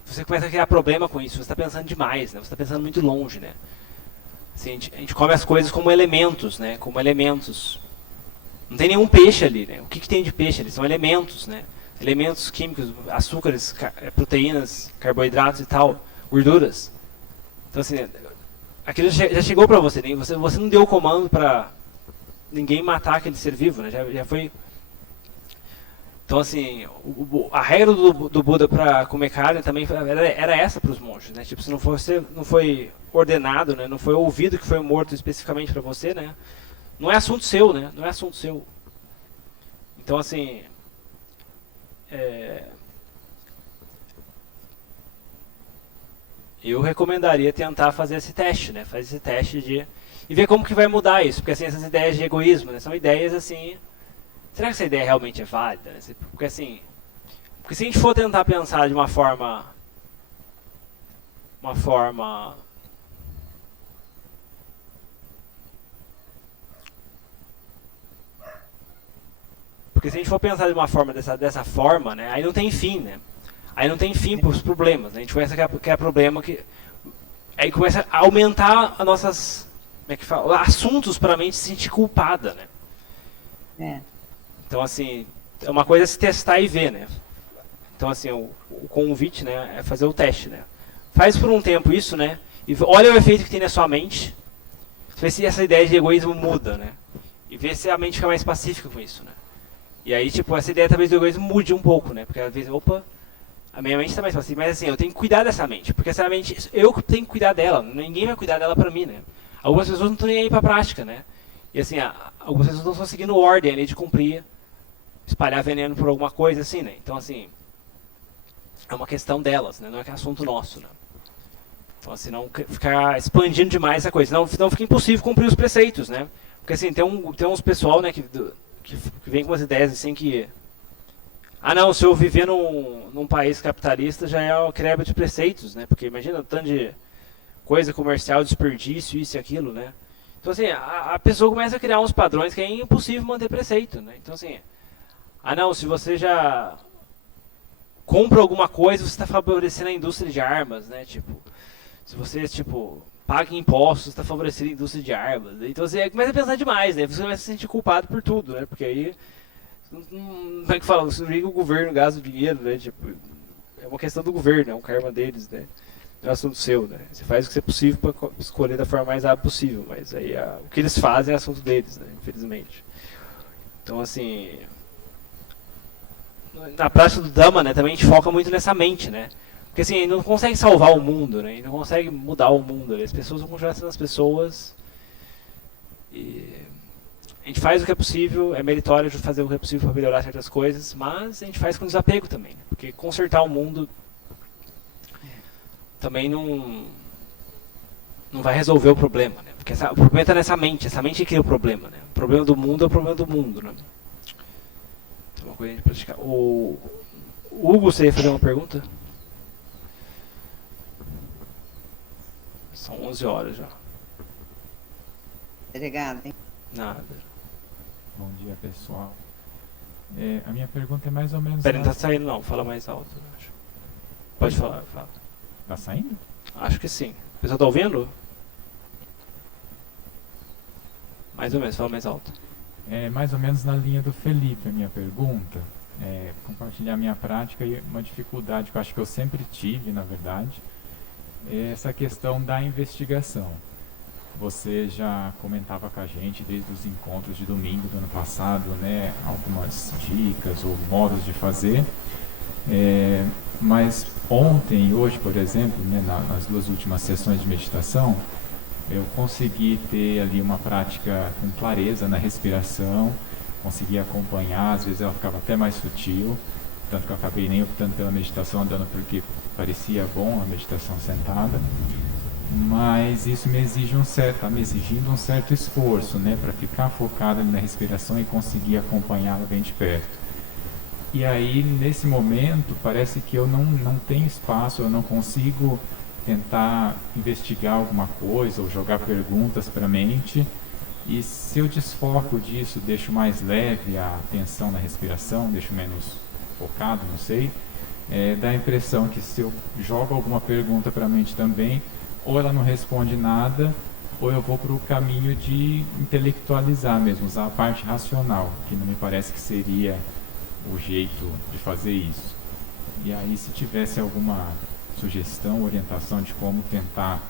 Você começa a criar problema com isso, você está pensando demais, né? Você está pensando muito longe, né? Assim, a gente come as coisas como elementos, né? Como elementos. Não tem nenhum peixe ali, né? O que tem de peixe ali? São elementos, né? Elementos químicos, açúcares, proteínas, carboidratos e tal, gorduras. Então assim, aquilo já chegou para você, né? Você não deu o comando para ninguém matar aquele ser vivo, né? Já foi. Então assim, a regra do Buda para comer carne também era essa para os monges, né? Tipo, se não foi ordenado, né? Não foi ouvido que foi morto especificamente para você, né? Não é assunto seu, né? Não é assunto seu. Então assim, eu recomendaria tentar fazer esse teste, né? Fazer esse teste e ver como que vai mudar isso, porque assim, essas ideias de egoísmo, né, são ideias assim, será que essa ideia realmente é válida? Né? Porque assim, porque se a gente for tentar pensar de uma forma porque se a gente for pensar de uma forma dessa forma, né, aí não tem fim, né? Aí não tem fim para os problemas, né? A gente começa a criar problema que aí começa a aumentar as nossas, como é que fala, assuntos para a mente se sentir culpada, né? Então assim, é uma coisa se testar e ver, né? Então assim, o convite, né, é fazer o teste, né? Faz por um tempo isso, né? E olha o efeito que tem na sua mente. Vê se essa ideia de egoísmo muda, né? E vê se a mente fica mais pacífica com isso, né? E aí, tipo, essa ideia talvez do egoísmo mude um pouco, né? Porque às vezes, opa, a minha mente está mais pacífica. Mas assim, eu tenho que cuidar dessa mente. Porque essa mente, eu tenho que cuidar dela. Ninguém vai cuidar dela pra mim, né? Algumas pessoas não estão nem aí pra prática, né? E assim, algumas pessoas não estão seguindo ordem ali de cumprir, espalhar veneno por alguma coisa, assim, né? Então, assim, é uma questão delas, né? Não é que é assunto nosso, né? Então, assim, não ficar expandindo demais essa coisa. Não fica impossível cumprir os preceitos, né? Porque, assim, tem uns pessoal, né, que vem com umas ideias, assim, que... Ah, não, se eu viver num país capitalista já é o quebra de preceitos, né? Porque imagina o tanto de coisa comercial, desperdício, isso e aquilo, né? Então, assim, a pessoa começa a criar uns padrões que é impossível manter preceito, né? Então, assim... Ah, não, se você já compra alguma coisa, você está favorecendo a indústria de armas, né? Tipo, se você, tipo, paga impostos, está favorecendo a indústria de armas. Então você começa a pensar demais, né? Você começa a se sentir culpado por tudo, né? Porque aí, como é que fala? Você não liga o governo gasta o dinheiro, né? Tipo, é uma questão do governo, é um karma deles, né? Não é assunto seu, né? Você faz o que é possível para escolher da forma mais hábil possível, mas aí o que eles fazem é assunto deles, né? Infelizmente. Então, assim... Na prática do Dhamma, né, também a gente foca muito nessa mente, né? Porque assim, não consegue salvar o mundo, né? Não consegue mudar o mundo, né? As pessoas vão continuar sendo as pessoas. E a gente faz o que é possível, é meritório de fazer o que é possível para melhorar certas coisas, mas a gente faz com desapego também, né? Porque consertar o mundo também não vai resolver o problema, né? Porque o problema está nessa mente, essa mente que cria o problema, né? O problema do mundo é o problema do mundo, né? Uma coisa de praticar. O Hugo, você ia fazer uma pergunta? São 11 horas já. Obrigada, hein? Nada. Bom dia, pessoal. A minha pergunta é mais ou menos... Pera, não tá saindo não, fala mais alto. Acho. Pode falar, fala. Tá saindo? Acho que sim. O pessoal tá ouvindo? Mais ou menos, fala mais alto. É mais ou menos na linha do Felipe a minha pergunta. Compartilhar minha prática e uma dificuldade que eu acho que eu sempre tive, na verdade, é essa questão da investigação. Você já comentava com a gente desde os encontros de domingo do ano passado, né, algumas dicas ou modos de fazer, mas ontem e hoje, por exemplo, né, nas duas últimas sessões de meditação, eu consegui ter ali uma prática com clareza na respiração, consegui acompanhar, às vezes ela ficava até mais sutil, tanto que eu acabei nem optando pela meditação andando porque parecia bom a meditação sentada, mas isso está me exigindo um certo esforço, né, para ficar focado na respiração e conseguir acompanhá-la bem de perto. E aí, nesse momento, parece que eu não tenho espaço, eu não consigo tentar investigar alguma coisa ou jogar perguntas para a mente, e se eu desfoco disso, deixo mais leve a atenção na respiração, deixo menos focado, não sei, dá a impressão que se eu jogo alguma pergunta para a mente também, ou ela não responde nada, ou eu vou para o caminho de intelectualizar mesmo, usar a parte racional, que não me parece que seria o jeito de fazer isso. E aí, se tivesse alguma sugestão, orientação de como tentar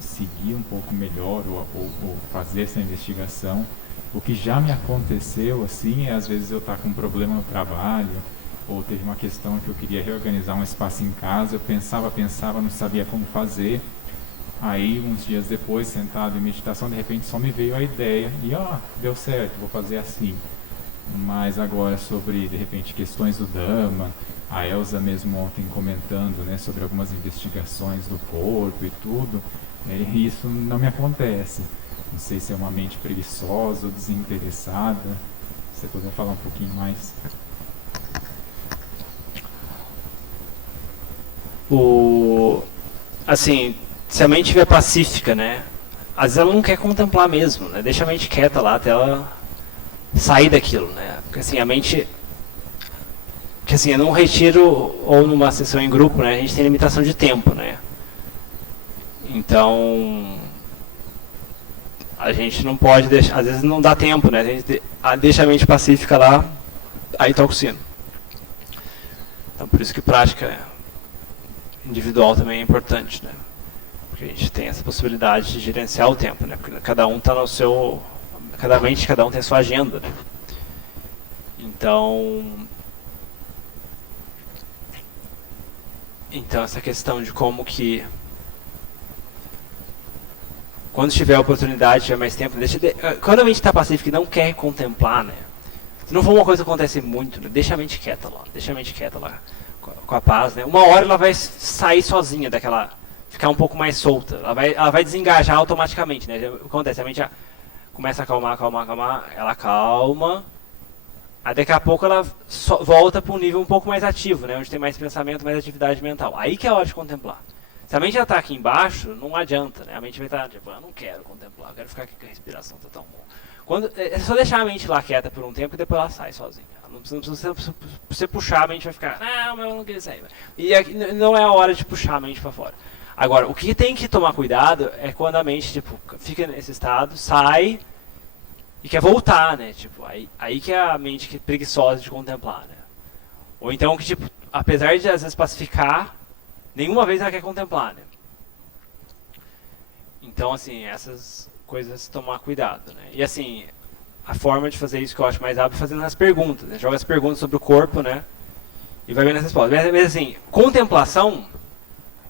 seguir um pouco melhor ou fazer essa investigação. O que já me aconteceu assim é às vezes eu estar com um problema no trabalho, ou teve uma questão que eu queria reorganizar um espaço em casa, eu pensava, não sabia como fazer. Aí uns dias depois, sentado em meditação, de repente só me veio a ideia e deu certo, vou fazer assim. Mas agora sobre, de repente, questões do Dhamma, a Elza mesmo ontem comentando, né, sobre algumas investigações do corpo e tudo, isso não me acontece. Não sei se é uma mente preguiçosa ou desinteressada. Se você puder falar um pouquinho mais. Assim, se a mente estiver pacífica, né? Às vezes ela não quer contemplar mesmo, né? Deixa a mente quieta lá até ela sair daquilo, né? Porque assim, a mente... Porque assim, num retiro ou numa sessão em grupo, né? A gente tem limitação de tempo, né? Então... A gente não pode deixar... Às vezes não dá tempo, né? A gente deixa a mente pacífica lá, aí toca o sino. Então por isso que prática individual também é importante, né? Porque a gente tem essa possibilidade de gerenciar o tempo, né? Porque cada um está no seu... Cada um tem a sua agenda, né? Então essa questão de como que... Quando tiver a oportunidade, tiver mais tempo... Quando a mente está pacífica e não quer contemplar, né? Se não for uma coisa que acontece muito, né? Deixa a mente quieta lá. Deixa a mente quieta lá. Com a paz, né? Uma hora ela vai sair sozinha daquela... Ficar um pouco mais solta. Ela vai desengajar automaticamente, né? O que acontece? A mente começa a acalmar. Ela calma. Aí daqui a pouco ela volta para um nível um pouco mais ativo, né? Onde tem mais pensamento, mais atividade mental. Aí que é a hora de contemplar. Se a mente já está aqui embaixo, não adianta, né? A mente vai estar tipo, eu não quero contemplar, eu quero ficar aqui com a respiração, tá tão bom. É só deixar a mente lá quieta por um tempo e depois ela sai sozinha. Não precisa você puxar, a mente vai ficar, não, mas eu não queria sair. E aqui, não é a hora de puxar a mente para fora. Agora, o que tem que tomar cuidado é quando a mente tipo, fica nesse estado, sai e quer voltar, né? Tipo, aí que é a mente que é preguiçosa de contemplar, né? Ou então que, tipo, apesar de às vezes pacificar, nenhuma vez ela quer contemplar, né? Então, assim, essas coisas tomar cuidado, né? E assim, a forma de fazer isso que eu acho mais rápido é fazendo as perguntas, né? Joga as perguntas sobre o corpo, né? E vai vendo as respostas. Mas assim, contemplação,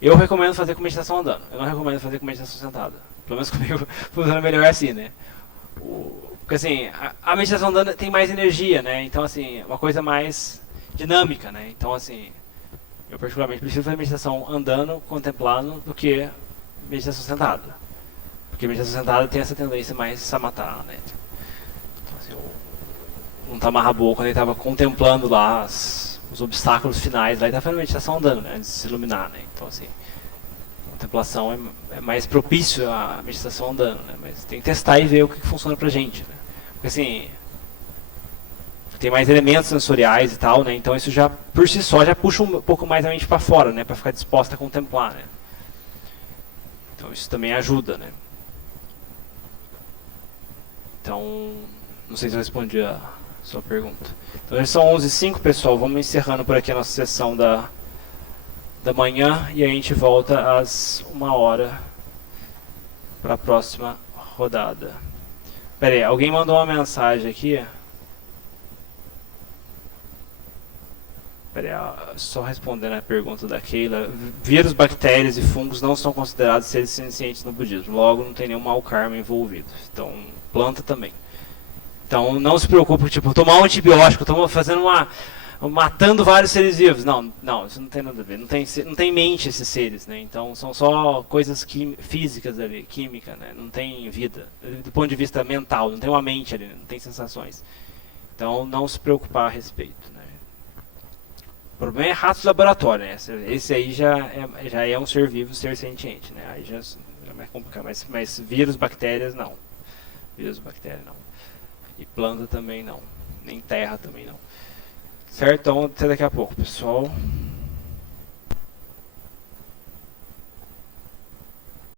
eu recomendo fazer com meditação andando. Eu não recomendo fazer com meditação sentada. Pelo menos comigo funciona melhor assim, né? Porque assim, a meditação andando tem mais energia, né? Então assim, uma coisa mais dinâmica, né? Então assim, eu particularmente prefiro fazer meditação andando, contemplando, do que meditação sentada. Porque meditação sentada tem essa tendência mais samatha, né? Então assim, o Tama Mahabodhi, quando ele estava contemplando lá os obstáculos finais, lá ele estava fazendo meditação andando, né? Antes de se iluminar, né? Então assim, a contemplação é mais propício à meditação andando, né? Mas tem que testar e ver o que funciona pra gente, né? Porque assim, tem mais elementos sensoriais e tal, né? Então isso já, por si só, já puxa um pouco mais a mente para fora, né? Para ficar disposta a contemplar, né? Então isso também ajuda, né? Então, não sei se eu respondi a sua pergunta. Então já são 11h05, pessoal. Vamos encerrando por aqui a nossa sessão da manhã e a gente volta às 1h para a próxima rodada. Pera aí, alguém mandou uma mensagem aqui. Pera aí, só respondendo a pergunta da Keila. Vírus, bactérias e fungos não são considerados seres sencientes no budismo. Logo, não tem nenhum mau karma envolvido. Então, planta também. Então, não se preocupe, tipo, tomar um antibiótico, matando vários seres vivos. Não, isso não tem nada a ver. Não tem mente esses seres, né? Então são só coisas físicas ali, química, né? Não tem vida. Do ponto de vista mental, não tem uma mente ali, não tem sensações. Então não se preocupar a respeito, né? O problema é ratos de laboratório, né? Esse aí já é um ser vivo, ser sentiente, né? Aí já é mais complicado. Mas vírus, bactérias, não. Vírus, bactéria, não. E planta também não. Nem terra também não. Certo? Então, até daqui a pouco, pessoal.